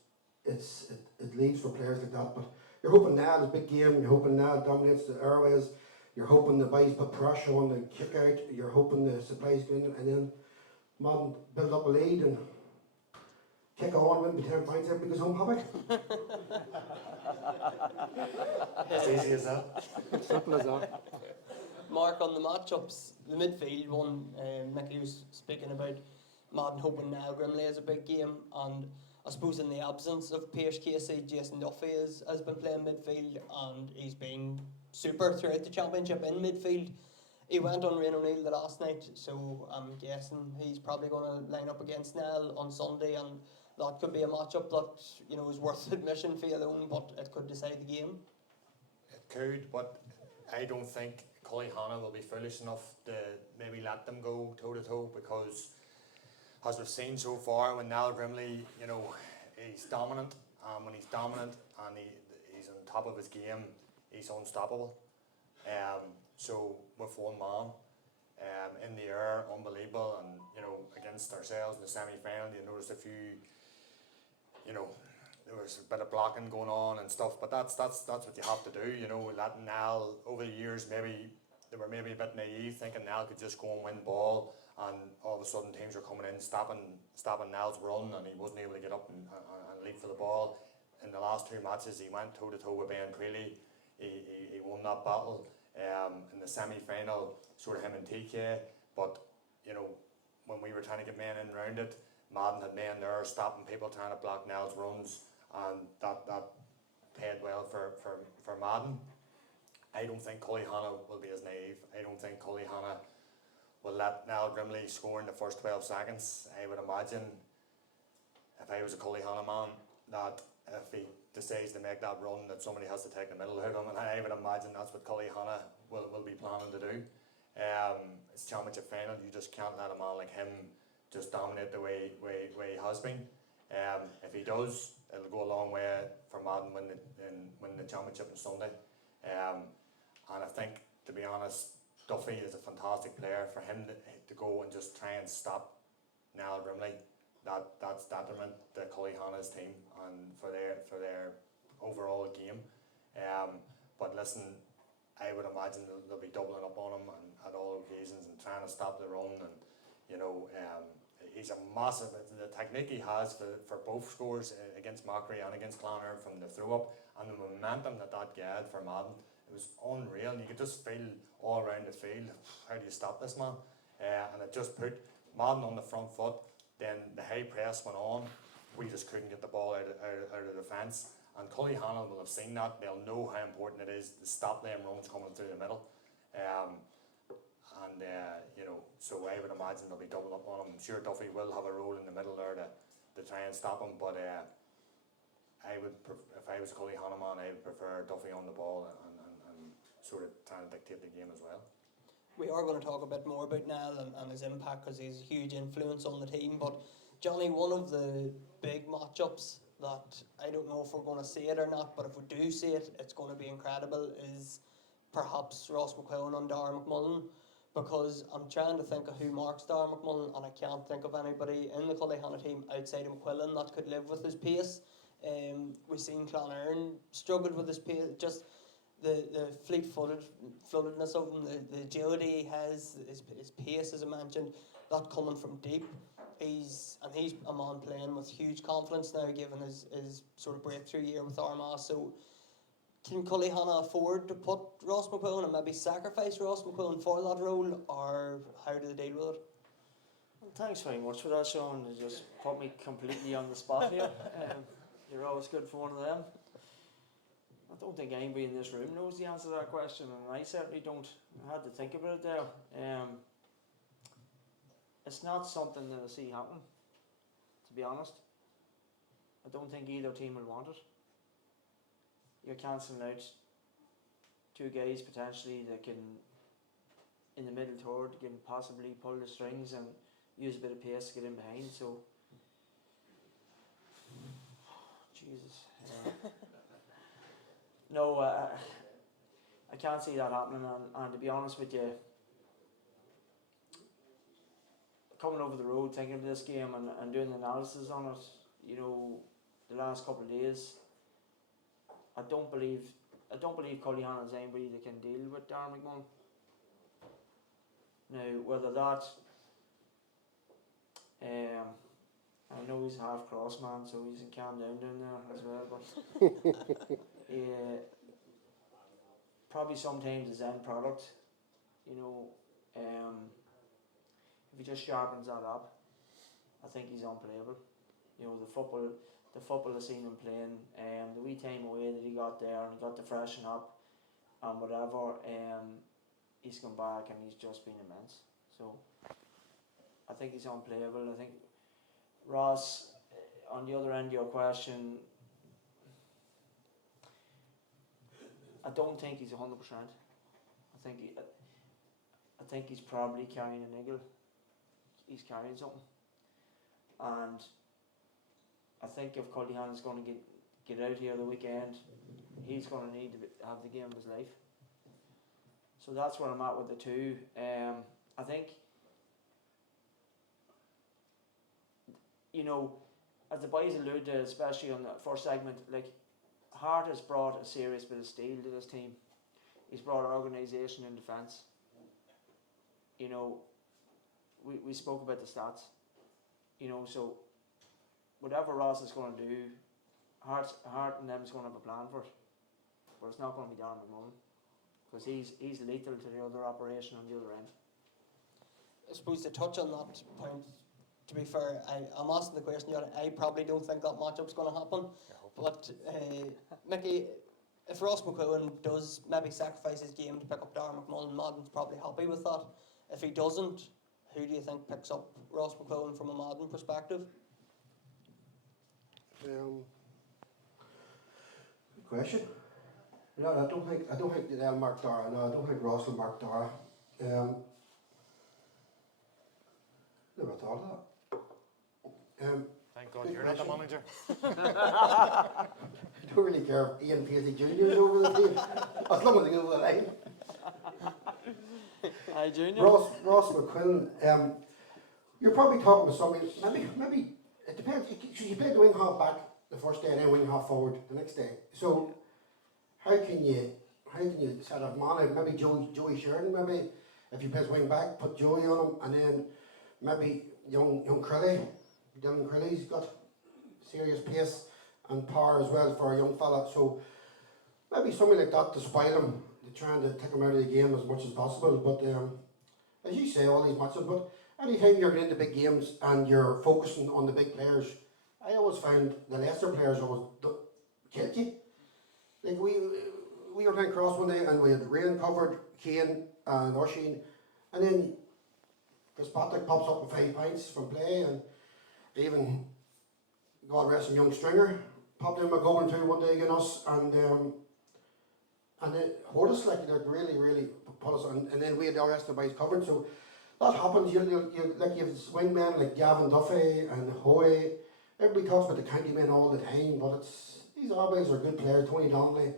it leaves for players like that. But you're hoping now it's a big game. You're hoping now it dominates the airways. You're hoping the boys put pressure on the kick out. You're hoping the supplies go in, and then Madden build up a lead and kick on, win by 10 points, everybody goes home happy. As easy as that. Simple as that. Mark, on the matchups, the midfield one, Mickey was speaking about Madden hoping now Grimley is a big game, and I suppose in the absence of Pierce Casey, Jason Duffy has been playing midfield, and he's been super throughout the championship in midfield. He went on Ryan O'Neill the last night, so I'm guessing he's probably going to line up against Nell on Sunday, and that could be a matchup that is worth admission for you alone, but it could decide the game. It could, but I don't think Cullyhanna will be foolish enough to maybe let them go toe to toe, because as we've seen so far, when Niall Grimley, he's dominant, and when he's dominant and he's on top of his game, he's unstoppable. So with one man in the air, unbelievable, and against ourselves in the semi-final, you noticed a few, there was a bit of blocking going on and stuff, but that's what you have to do. Letting Niall, over the years, maybe they were maybe a bit naive, thinking Niall could just go and win ball, and all of a sudden teams were coming in, stopping Niall's run, and he wasn't able to get up and leap for the ball. In the last 2 matches, he went toe to toe with Ben Creeley. He won that battle. In the semi-final, sort of him and TK, but when we were trying to get men in round it, Madden had men there stopping people trying to block Niall's runs, and that paid well for Madden. I don't think Cullyhanna will be as naive. I don't think Cullyhanna will let Niall Grimley score in the first 12 seconds. I would imagine, if I was a Cullyhanna man, that if he decides to make that run, that somebody has to take the middle out of him, and I would imagine that's what Cullyhanna will be planning to do. It's championship final, you just can't let a man like him just dominate the way he has been. If he does, it'll go a long way for Madden win the championship on Sunday. And I think, to be honest, Duffy is a fantastic player. For him to go and just try and stop Niall Grimley, that's detriment to Cullyhanna's team and for their overall game. But listen, I would imagine they'll be doubling up on him at all occasions and trying to stop the run. And he's a massive. The technique he has for both scores against Macquarie and against Clonard from the throw up, and the momentum that gave for Madden, it was unreal. And you could just feel all around the field, how do you stop this man? And it just put Madden on the front foot. Then the high press went on. We just couldn't get the ball out of the fence. And Cullyhanna will have seen that. They'll know how important it is to stop them runs coming through the middle. So I would imagine they'll be doubling up on him. I'm sure Duffy will have a role in the middle there to try and stop him. But if I was a Cullyhanna man, I would prefer Duffy on the ball and sort of trying to dictate the game as well. We are going to talk a bit more about Niall and his impact, because he's a huge influence on the team. But Johnny, one of the big matchups that I don't know if we're going to see it or not, but if we do see it, it's going to be incredible, is perhaps Ross McQuillan and Darragh McMullen, because I'm trying to think of who marks Darragh McMullen, and I can't think of anybody in the Cullyhanna team outside of McQuillan that could live with his pace. We've seen Clonard struggled with his pace, just the fleet-footedness of him, the agility he has, his pace, as I mentioned, that coming from deep. He's a man playing with huge confidence now, given his sort of breakthrough year with Armagh. So can Cullyhanna afford to put Ross McQuillan and maybe sacrifice Ross McQuillan for that role, or how do they deal with it? Well, thanks very much for that, Sean. You just put me completely on the spot here. You're always good for one of them. I don't think anybody in this room knows the answer to that question, and I certainly don't. I had to think about it there. It's not something that I see happen, to be honest. I don't think either team will want it. You're cancelling out 2 guys potentially that can, in the middle third, can possibly pull the strings and use a bit of pace to get in behind. So, Jesus. No, I can't see that happening, and to be honest with you, coming over the road thinking of this game and doing the analysis on it, the last couple of days, I don't believe Cullyhanna is anybody that can deal with Darragh McMullen. Now, whether that, I know he's a half cross man, so he's in calm down there as well, but probably sometimes his end product, if he just sharpens that up, I think he's unplayable. You know, the football I seen him playing, the wee time away that he got there and he got to freshen up and whatever, he's come back and he's just been immense. So I think he's unplayable. I think Ross, on the other end of your question, I don't think he's 100%. I think he's probably carrying a niggle. He's carrying something, and I think if Cullyhanna's going to get out here the weekend, he's going to need to have the game of his life. So that's where I'm at with the two. I think, you know, as the boys alluded to, especially on the first segment, like, Hart has brought a serious bit of steel to this team. He's brought organisation in defence. You know, we spoke about the stats. You know, so whatever Ross is going to do, Hart and them is going to have a plan for it. But it's not going to be Darren McMullen, because he's lethal to the other operation on the other end. I suppose to touch on that point, to be fair, I'm asking the question, I probably don't think that matchup's going to happen. But, Mickey, if Ross McQuillan does maybe sacrifice his game to pick up Darren McMullen, Madden's probably happy with that. If he doesn't, who do you think picks up Ross McQuillan from a Madden perspective? Good question. No, I don't think that they'll mark Dara. No, I don't think Ross will mark Dara. Never thought of that. Thank God you're not the manager. I don't really care if Ian Pacey Jr. is over the team, as long as they get over the line. Hi, Junior. Ross McQuillan, you're probably talking to somebody, maybe, it depends. You play the wing half back the first day and then wing half forward the next day. So, how can you set up man out? Maybe Joey Sheridan, maybe, if he plays wing back, put Joey on him, and then maybe young Crilly. Dylan Crilly's got serious pace and power as well for a young fella. So maybe something like that to spoil him, to trying to take him out of the game as much as possible. But as you say, all these matches. But anytime you're getting into big games and you're focusing on the big players, I always found the lesser players always killed you. Like we were playing Cross one day and we had rain covered Kane and Oisin, and then Fitzpatrick pops up with 5 points from play, and even, God rest him, young Stringer popped in a goal and two one day against us, and it hurt us, like, they really put us on, and then we had the rest of the boys covered. So that happens. You like, you have swingmen like Gavin Duffy and Hoy. Everybody talks about the county men all the time, but these always are good players. Tony Donnelly,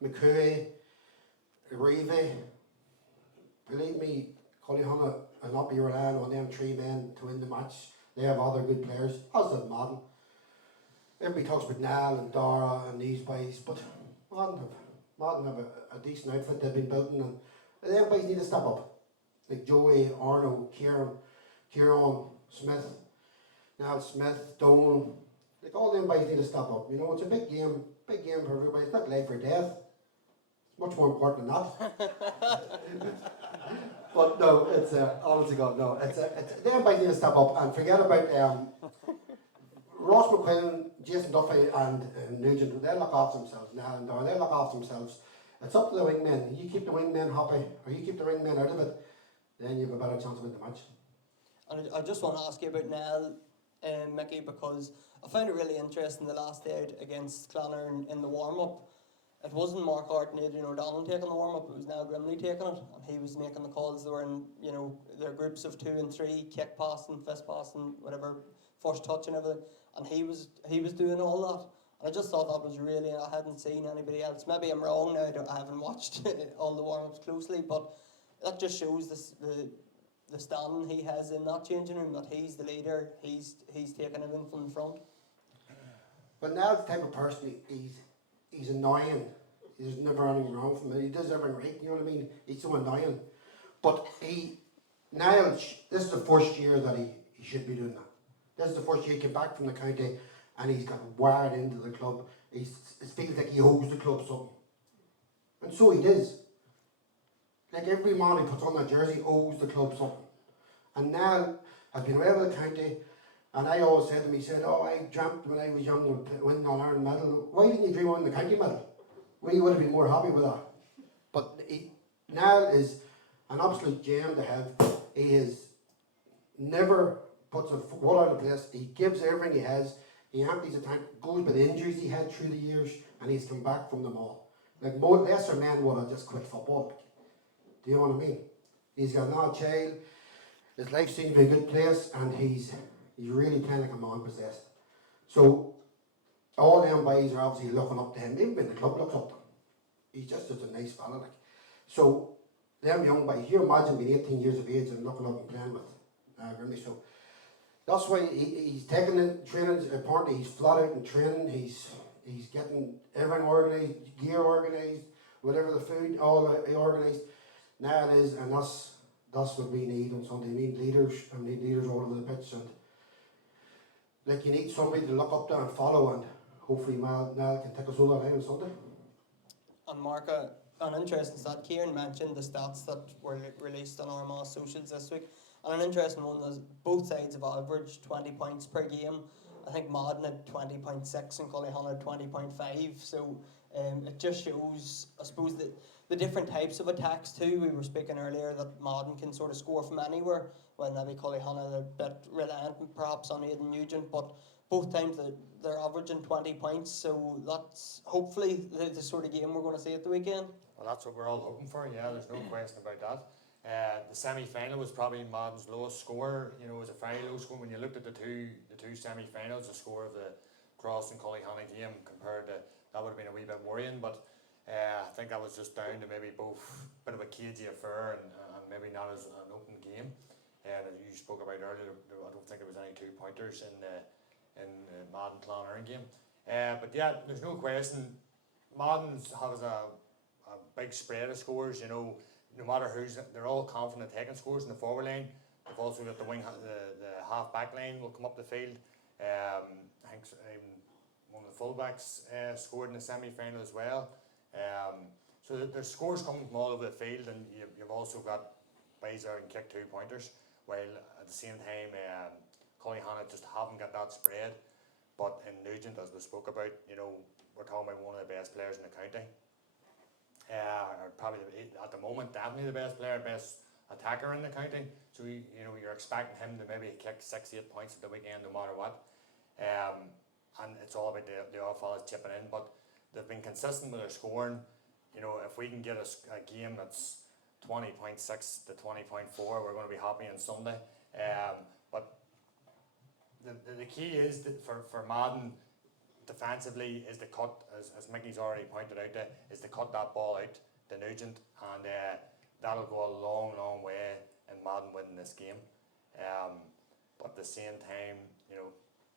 McCooey, Reeve. Believe me, Cullyhanna will not be relying on them 3 men to win the match. They have other good players, as does Madden. Everybody talks about Niall and Dara and these boys, but Madden have a decent outfit they've been building, and them boys need to step up. Like Joey, Arno, Kieran, Smith, Niall Smith, Dolan. Like, all them boys need to step up. You know, it's a big game for everybody. It's not life or death. It's much more important than that. But no, it's honestly God, no. It's them boys need to step up and forget about Ross McQuillan, Jason Duffy, and Nugent. They'll look after themselves. Now they'll look after themselves. It's up to the wingmen. You keep the wingmen happy, or you keep the wingmen out of it, then you have a better chance of winning the match. And I just want to ask you about Niall, Mickey, because I found it really interesting the last day out against Clonard in the warm-up. It wasn't Mark Hart and Adrian O'Donnell taking the warm-up, it was Niall Grimley taking it, and he was making the calls. They were in, you know, their groups of 2 and 3, kick passing, fist passing, whatever, first touch and everything, and he was doing all that. And I just thought that was really, I hadn't seen anybody else. Maybe I'm wrong now, I haven't watched all the warm-ups closely, but that just shows the standing he has in that changing room, that he's the leader, he's taking everything from the front. But Niall's the type of person, he's annoying. There's never anything wrong with him. He does everything right, you know what I mean? He's so annoying. But Niall, this is the first year that he should be doing that. This is the first year he came back from the county and he's got wired into the club. It feels like he owes the club something. And so he does. Like, every man he puts on that jersey owes the club something. And Niall has been away with the county, And I always said to him, he said, oh, I dreamt when I was young of winning an Iron medal. Why didn't you dream of winning the county medal? We would have been more happy with that. But Niall is an absolute gem to have. He is never puts a foot out of place. He gives everything he has. He empties the tank, goes with the injuries he had through the years, and he's come back from them all. Like more lesser men would have just quit football. Do you know what I mean? He's got no child. His life seems to be a good place, and he's really playing like a man possessed. So all them boys are obviously looking up to him. Even the club looks up to him. He's just such a nice fella. Like. So them young boys, you imagine being 18 years of age and looking up and playing with Grimley. So that's why he's taking the training. Apparently he's flat out in training. He's getting everything organised, gear organised, whatever the food, all organised. Now it is, and that's what we need on Sunday. We need leaders, and we need leaders all over the pitch, and like you need somebody to look up to and follow, and hopefully Niall can take us over the line on Sunday. And Mark, an interesting stat, Kieran mentioned the stats that were released on Armagh socials this week, and an interesting one is both sides have averaged 20 points per game. I think Madden had 20.6 and Cullyhanna had 20.5, so it just shows, I suppose, that the different types of attacks too. We were speaking earlier that Madden can sort of score from anywhere, when maybe Cullyhanna are a bit reliant perhaps on Aidan Nugent, but both times they're averaging 20 points, so that's hopefully the sort of game we're going to see at the weekend. Well, that's what we're all hoping for, yeah, there's no question about that. The semi-final was probably Madden's lowest score. You know, it was a very low score. When you looked at the two semi-finals, the score of the Cross and Cullyhanna game compared to, that would have been a wee bit worrying, but I think that was just down to maybe both a bit of a cagey affair and maybe not as an open game. As you spoke about earlier, I don't think there was any 2-pointers in the Madden Clonard game. But yeah, there's no question, Madden has a big spread of scores, you know, no matter who's, they're all confident taking scores in the forward line. They've also got the half back line will come up the field. I think one of the fullbacks scored in the semi-final as well. So there's scores coming from all over the field, and you've also got guys that can kick 2-pointers, while at the same time Cullyhanna just haven't got that spread. But in Nugent, as we spoke about, you know, we're talking about one of the best players in the county. Or probably at the moment definitely the best player, best attacker in the county. So you're expecting him to maybe kick 6-8 points at the weekend no matter what. And it's all about the odd fellas chipping in, but they've been consistent with their scoring. You know, if we can get a game that's 20.6 to 20.4, we're going to be happy on Sunday. But the key is that for Madden defensively is to cut, as Mickey's already pointed out, is to cut that ball out to Nugent, and that'll go a long way in Madden winning this game. But at the same time, you know,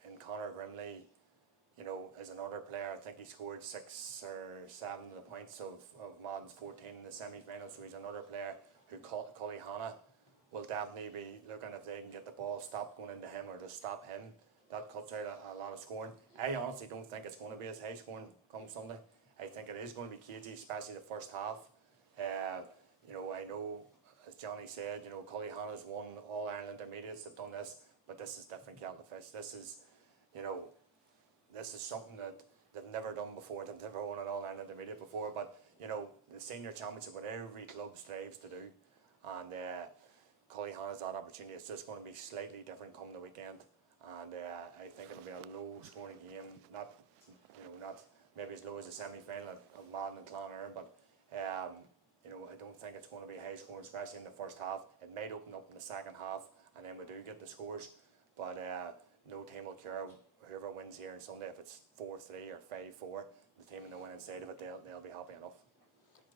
in Conor Grimley, you know, as another player, I think he scored 6 or 7 of the points of Madden's 14 in the semi-final, so he's another player who Cullyhanna will definitely be looking if they can get the ball stopped going into him or just stop him. That cuts out a lot of scoring. I honestly don't think it's going to be as high scoring come Sunday. I think it is going to be cagey, especially the first half. You know, I know, as Johnny said, you know, Cullyhanna's won All Ireland Intermediates, they've done this, but this is different kettle of fish. This is, you know, this is something that they've never done before. They've never won an All Ireland Intermediate before, but, you know, the senior championship, what every club strives to do, and Cullyhanna's that opportunity. It's just going to be slightly different come the weekend. And I think it'll be a low scoring game, not maybe as low as the semi-final of Madden and Clonard, but you know, I don't think it's going to be high scoring, especially in the first half. It might open up in the second half, and then we do get the scores, but no team will care whoever wins here on Sunday. If it's 4-3 or 5-4, the team in the winning side of it, they'll be happy enough.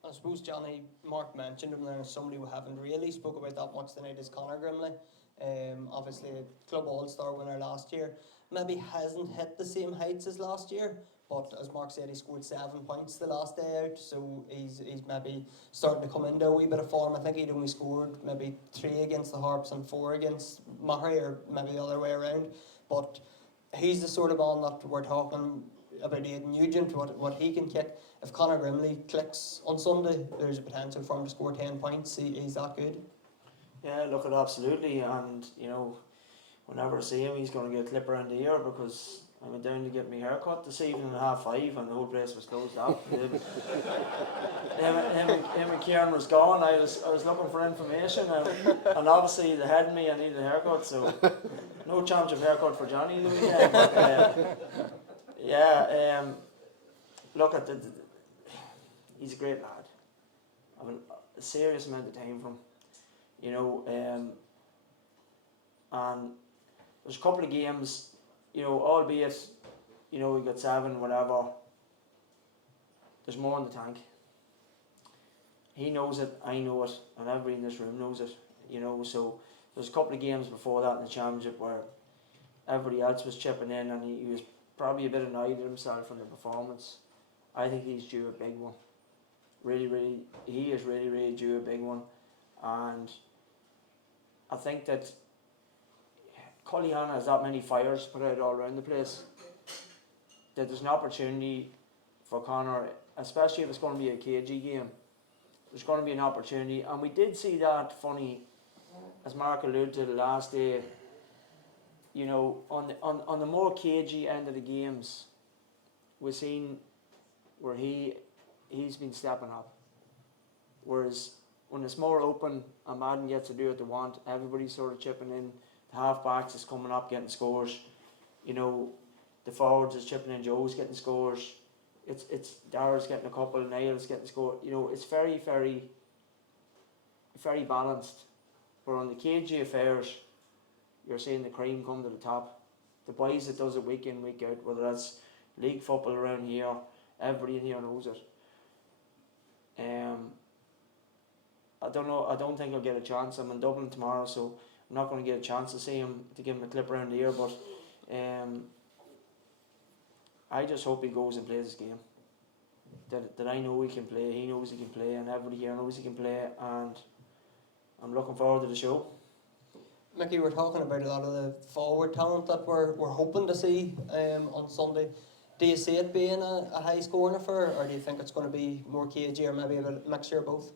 I suppose, Johnny, Mark mentioned him there, somebody we haven't really spoke about that much tonight is Conor Grimley. Obviously a club all-star winner last year. Maybe hasn't hit the same heights as last year, but as Mark said, he scored 7 points the last day out, so he's maybe starting to come into a wee bit of form. I think he'd only scored maybe 3 against the Harps and 4 against Mahary, or maybe the other way around. But he's the sort of one that we're talking about Aidan Nugent, what he can kick. If Conor Grimley clicks on Sunday, there's a potential for him to score 10 points. He's that good. Yeah, look at absolutely, and you know, whenever I see him, he's going to get a clip around the ear because I went down to get my haircut this evening at 5:30 and the whole place was closed up. Him and Kieran was gone. I was looking for information and obviously they had me. I needed a haircut, so no championship haircut for Johnny the weekend. But, look at he's a great lad. I have a serious amount of time for him, you know. And there's a couple of games, you know, albeit, you know, we got 7, whatever. There's more in the tank. He knows it, I know it, and everybody in this room knows it, you know. So there's a couple of games before that in the championship where everybody else was chipping in and he was probably a bit annoyed at himself from the performance. I think he's due a big one. He is really due a big one. And I think that Cullyhanna has that many fires put out all around the place that there's an opportunity for Conor, especially if it's going to be a cagey game. There's going to be an opportunity, and we did see that funny, as Mark alluded to the last day. You know, on the more cagey end of the games, we've seen where he's been stepping up. Whereas when it's more open and Madden gets to do what they want, everybody's sort of chipping in. The half-backs is coming up, getting scores. You know, the forwards is chipping in, Joe's getting scores. It's Dara's getting a couple, Niall's getting a score. You know, it's very balanced. But on the cagey affairs, you're seeing the cream come to the top. The boys that does it week in, week out, whether that's league football around here, everybody in here knows it. I don't know. I don't think I'll get a chance. I'm in Dublin tomorrow, so I'm not going to get a chance to see him, to give him a clip around the ear. But I just hope he goes and plays his game. That I know he can play. He knows he can play, and everybody here knows he can play. And I'm looking forward to the show. Mickey, we're talking about a lot of the forward talent that we're hoping to see on Sunday. Do you see it being a high scoring affair, or do you think it's going to be more cagey, or maybe a mixture of both?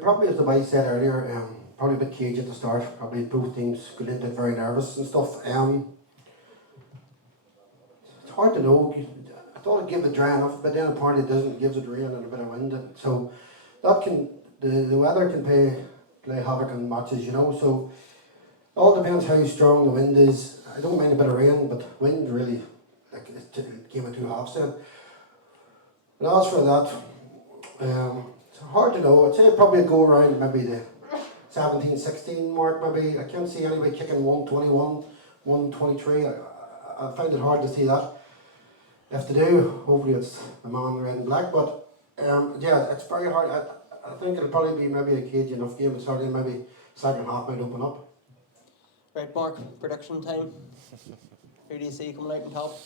Probably as the boys said earlier, probably a bit cagey at the start. Probably both teams going into it very nervous and stuff. It's hard to know. I thought it'd give it dry enough, but then apparently it doesn't. It gives it rain and a bit of wind, and so that can the weather can play havoc in matches, you know. So it all depends how strong the wind is. I don't mind a bit of rain, but wind really, like, it came in 2 halves then. But as for that, it's hard to know. I'd say probably go around maybe the 17-16 mark. Maybe I can't see anybody kicking 121, 123. I find it hard to see that. If they do, hopefully it's the man in red and black. But yeah, it's very hard. I think it'll probably be maybe a cagey enough game. It's certainly maybe second half might open up. Right, Mark, prediction time. Who do you see coming out on top?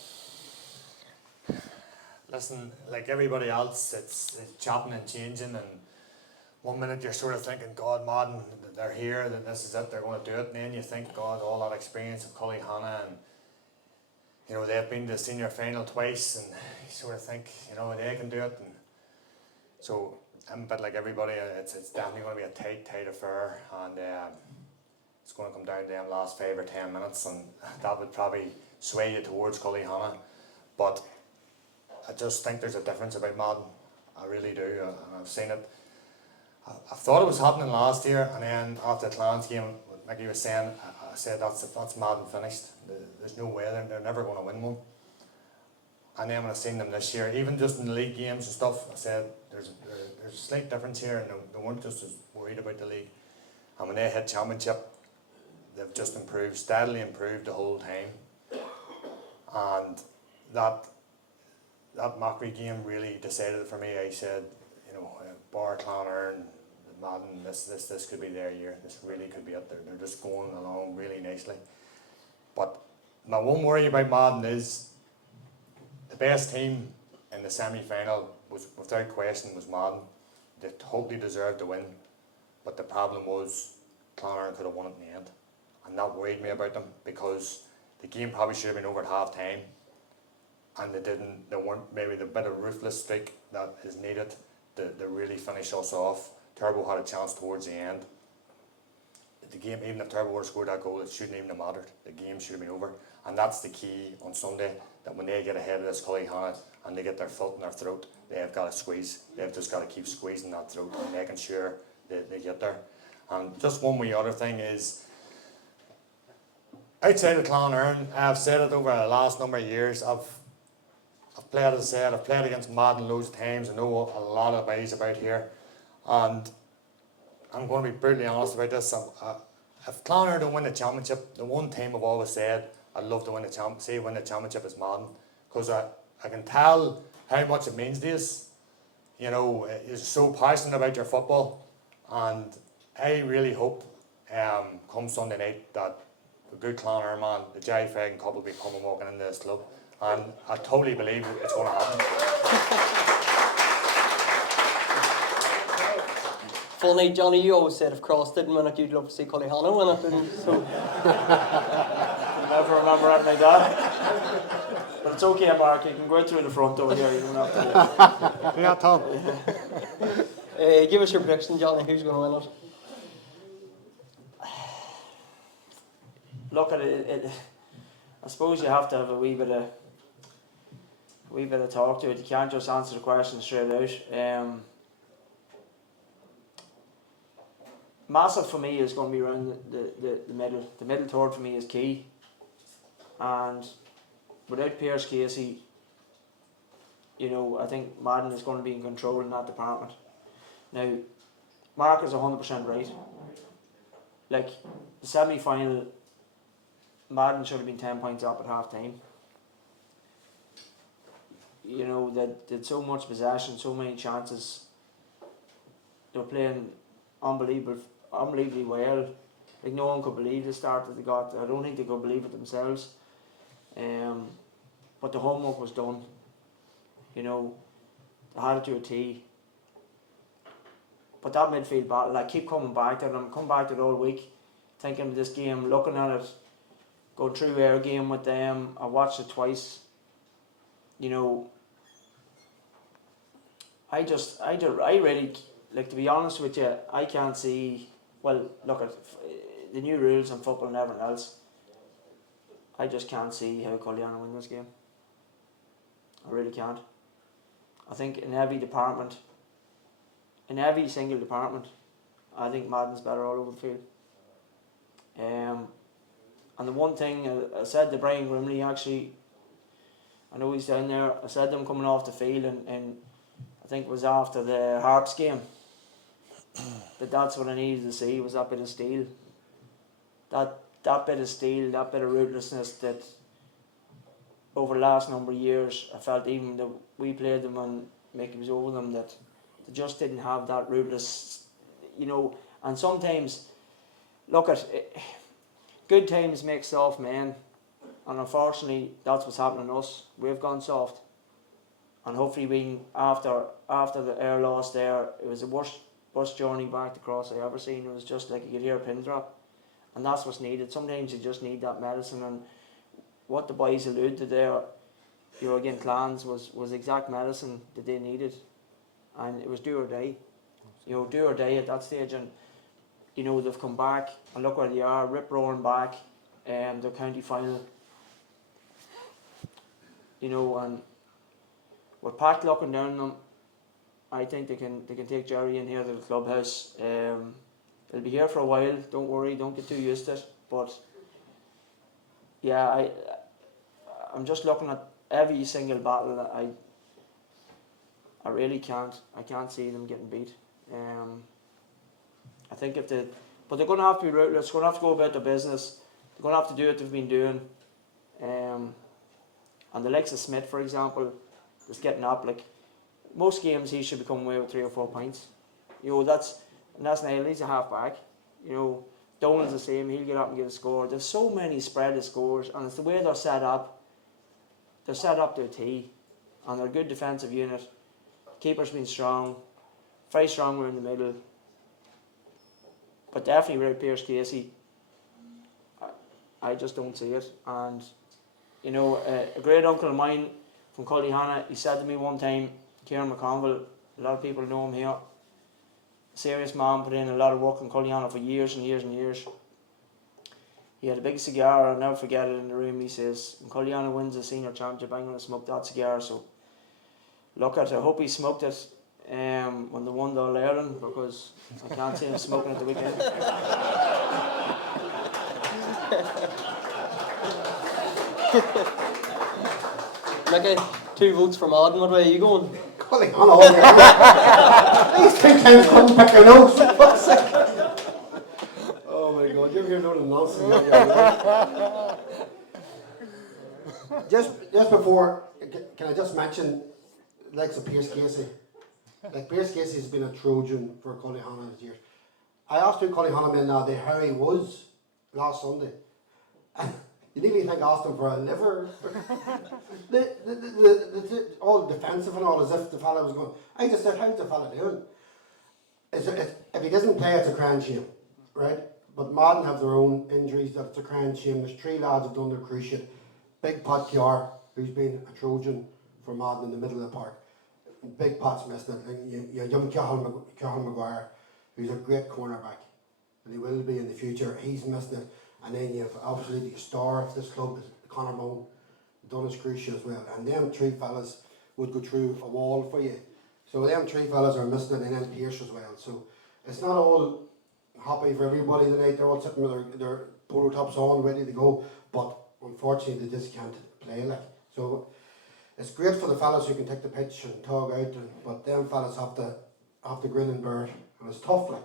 Listen, like everybody else, it's chopping and changing, and 1 minute you're sort of thinking, God, Madden, they're here, that this is it, they're going to do it, and then you think, God, all that experience of Cullyhanna, and you know, they've been to the senior final twice, and you sort of think, you know, they can do it, and so I'm a bit like everybody. It's definitely going to be a tight affair, and it's going to come down to them last 5 or 10 minutes, and that would probably sway you towards Cullyhanna, but I just think there's a difference about Madden. I really do, and I've seen it. I thought it was happening last year, and then after the Clans game, what Mickey was saying, I said that's Madden finished. There's no way they're never going to win one. And then when I seen them this year, even just in the league games and stuff, I said there's a slight difference here, and they weren't just as worried about the league. And when they hit championship, they've just improved, steadily improved the whole time. And that Macri game really decided it for me. I said, you know, bar Clonard and Madden, this could be their year. This really could be it. They're just going along really nicely. But my one worry about Madden is the best team in the semi-final was, without question, was Madden. They totally deserved to win, but the problem was Clonard could have won it in the end, and that worried me about them because the game probably should have been over at half time, and they didn't. They weren't maybe the bit of ruthless streak that is needed to really finish us off. Turbo had a chance towards the end. the game, even if Turbo would have scored that goal, it shouldn't even have mattered. The game should have been over. And that's the key on Sunday, that when they get ahead of this Cullyhanna and they get their foot in their throat, they've got to squeeze. They've just got to keep squeezing that throat and making sure they get there. And just one wee other thing is, outside of Clonerne, I've said it over the last number of years, I've played, as I said, I've played against Madden loads of times. I know a lot of guys about here. And I'm going to be brutally honest about this. If Clonerne don't win the championship, the one team I've always said I'd love to win the championship is Madden, because I can tell how much it means to us. You know, you're so passionate about your football, and I really hope come Sunday night that the good Clonerne man, the Jerry Fagan couple, will be coming walking into this club, and I totally believe it's going to happen. Funny, Johnny, you always said if Cross didn't win it, you'd love to see Cullyhanna win it, didn't you? So, Never remember anything like that. But it's okay, Mark. You can go through the front door here. You don't have to. Yeah, Tom. give us your prediction, Johnny. Who's going to win it? Look at it. I suppose you have to have a wee bit of talk to it. You can't just answer the question straight out. Massive for me is going to be around the middle. The middle third for me is key. And without Pierce Casey, you know, I think Madden is going to be in control in that department. Now, Mark is 100% right. Like, the semi-final, Madden should have been 10 points up at half time. You know, they did so much possession, so many chances. They were playing unbelievably well. Like, no one could believe the start that they got. I don't think they could believe it themselves. But the homework was done. You know, they had it to a T. But that midfield battle, I keep coming back to it. I'm coming back to it all week, thinking of this game, looking at it, going through our game with them. I watched it twice. You know, I really, like, to be honest with you, I can't see, well, look at the new rules in football and everything else. I just can't see how Cullyhanna win this game. I really can't. I think in every department, in every single department, I think Madden's better all over the field. And the one thing I said to Brian Grimley, actually, I know he's down there, I said to him coming off the field, and I think it was after the Harps game, that's what I needed to see, was that bit of steel. That bit of steel, that bit of ruthlessness that over the last number of years, I felt even that we played them and Mickey was over them, that they just didn't have that ruthless, you know. And sometimes, look at it, good times make soft men, and unfortunately that's what's happening to us. We've gone soft, and hopefully we can, after the air loss there, it was the worst bus journey back to Cross I ever seen. It was just like you could hear a pin drop, and that's what's needed. Sometimes you just need that medicine, and what the boys alluded to there, you know, again, Clans was exact medicine that they needed, and it was do or die. You know, do or die at that stage, and you know, they've come back and look where they are, rip-roaring back, the county final. You know, and with Pat looking down on them, I think they can take Jerry in here to the clubhouse. They'll be here for a while. Don't worry, don't get too used to it. But yeah, I'm just looking at every single battle. I really can't. I can't see them getting beat. I think but they're going to have to be ruthless. They're going to have to go about their business. They're going to have to do what they've been doing. And the likes of Smith, for example, is getting up. Like, most games he should be coming away with 3 or 4 points. You know, that's Niall, he's a half back. You know, Donald's the same, he'll get up and get a score. There's so many spread of scores, and it's the way they're set up. They're set up to a T, and they're a good defensive unit. Keeper's been strong, very strong, we're in the middle. But definitely without Pierce Casey, I just don't see it. And you know, a great uncle of mine from Cullyhanna, he said to me one time, Kieran McConville, a lot of people know him here, serious man, put in a lot of work in Cullyhanna for years and years and years. He had a big cigar, I'll never forget it, in the room. He says, when Cullyhanna wins the senior championship, I'm going to smoke that cigar. So look at it, I hope he smoked it when they won the All-Ireland, because I can't see him smoking at the weekend. Mickey, 2 votes for Madden. What way are you going? Cullyhanna all year. These 2 times couldn't pick your nose. For fuck's sake. Oh my God, you ever hear a load of nonsense? Just before, can I just mention, like Pierce Casey? Like Pierce Casey has been a Trojan for Cullyhanna this year. I asked 2 Cullyhanna men now how he was last Sunday. You nearly think I asked him for a liver. All defensive and all, as if the fella was going. I just said, how's the fella doing? If he doesn't play, it's a crying shame, right? But Madden have their own injuries, that it's a crying shame. There's 3 lads who've done their cruciate. Big Pat Kiar, who's been a Trojan for Madden in the middle of the park. Big Pat's missed it. And you young Cahill Maguire, who's a great cornerback, and he will be in the future. He's missed it. And then you have obviously the star of this club, Conor Moan, done his cruciate as well. And them 3 fellas would go through a wall for you. So them 3 fellas are missing it, and then Pierce as well. So it's not all happy for everybody tonight. They're all sitting with their polo tops on, ready to go. But unfortunately, they just can't play like. So it's great for the fellas who can take the pitch and tug out, but them fellas have to grin and bear it, and it's tough like.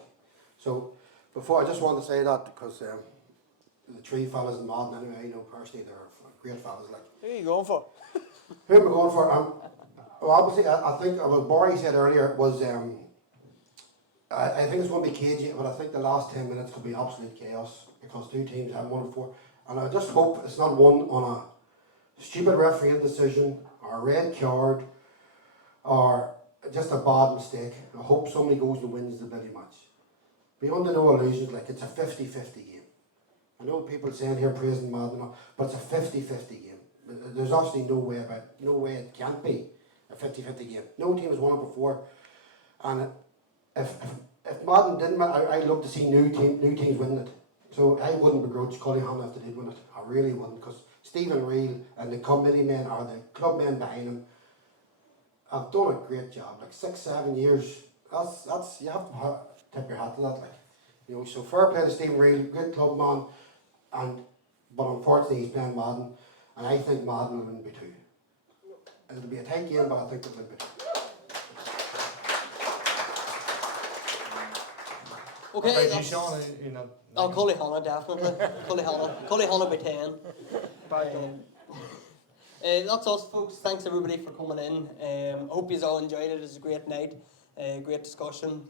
So before, I just want to say that because the 3 fellas in Madden, anyway, I know personally they're great fellas like. Who are you going for? Who am I going for? Well, obviously, I think what Barry said earlier was I think it's going to be cagey, but I think the last 10 minutes could be absolute chaos because 2 teams have 1-4, and I just hope it's not won on a stupid refereeing decision or a red card or just a bad mistake. I hope somebody goes and wins the bloody match. Be under no illusions, like it's a 50-50 game. I know people saying here praising Madden, but it's a 50-50 game. There's actually no way it can't be a 50-50 game. No team has won it before, and if Madden didn't win, I'd love to see new teams winning it. So I wouldn't begrudge Cullyhanna if they did win it. I really wouldn't, because Stephen Reel and the committee men or the club men behind him have done a great job. Like 6-7 years, that's you have to tip your hat to that. Like, so fair play to Stephen Reel, great club man. But unfortunately he's playing Madden, and I think Madden will win by 2. It'll be a tight game, but I think they'll win by 2. Okay, How about you, that's... Sean? You know, Oh, Cullyhanna, definitely. Cullyhanna by 10. Back on. That's us, folks. Thanks everybody for coming in. I hope you all enjoyed it. It was a great night, great discussion,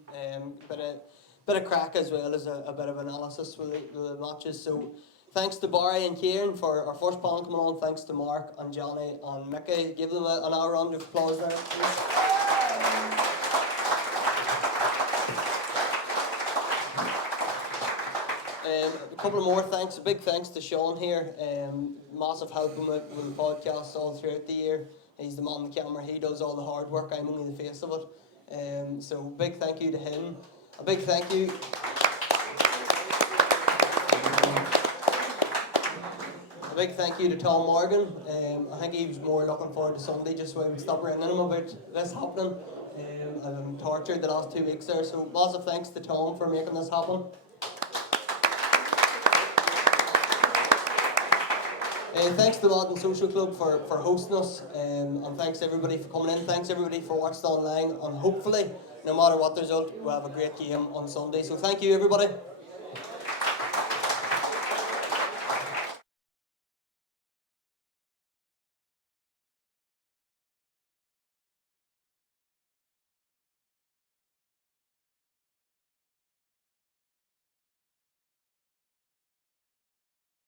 bit of crack as well as a bit of analysis with the matches. So thanks to Barry and Kieran for our first panel coming on. Thanks to Mark and Johnny and Mickey. Give them another round of applause there, please. A couple of more thanks. A big thanks to Sean here. Massive help with the podcast all throughout the year. He's the man on the camera. He does all the hard work. I'm only the face of it. So big thank you to him. A big thank you. A big thank you to Tom Morgan. I think he was more looking forward to Sunday just so I would stop ringing him about this happening. I've been tortured the last 2 weeks there. So massive thanks to Tom for making this happen. Thanks to the Madden Social Club for hosting us, and thanks everybody for coming in. Thanks everybody for watching online, and hopefully, no matter what the result, we'll have a great game on Sunday. So thank you everybody.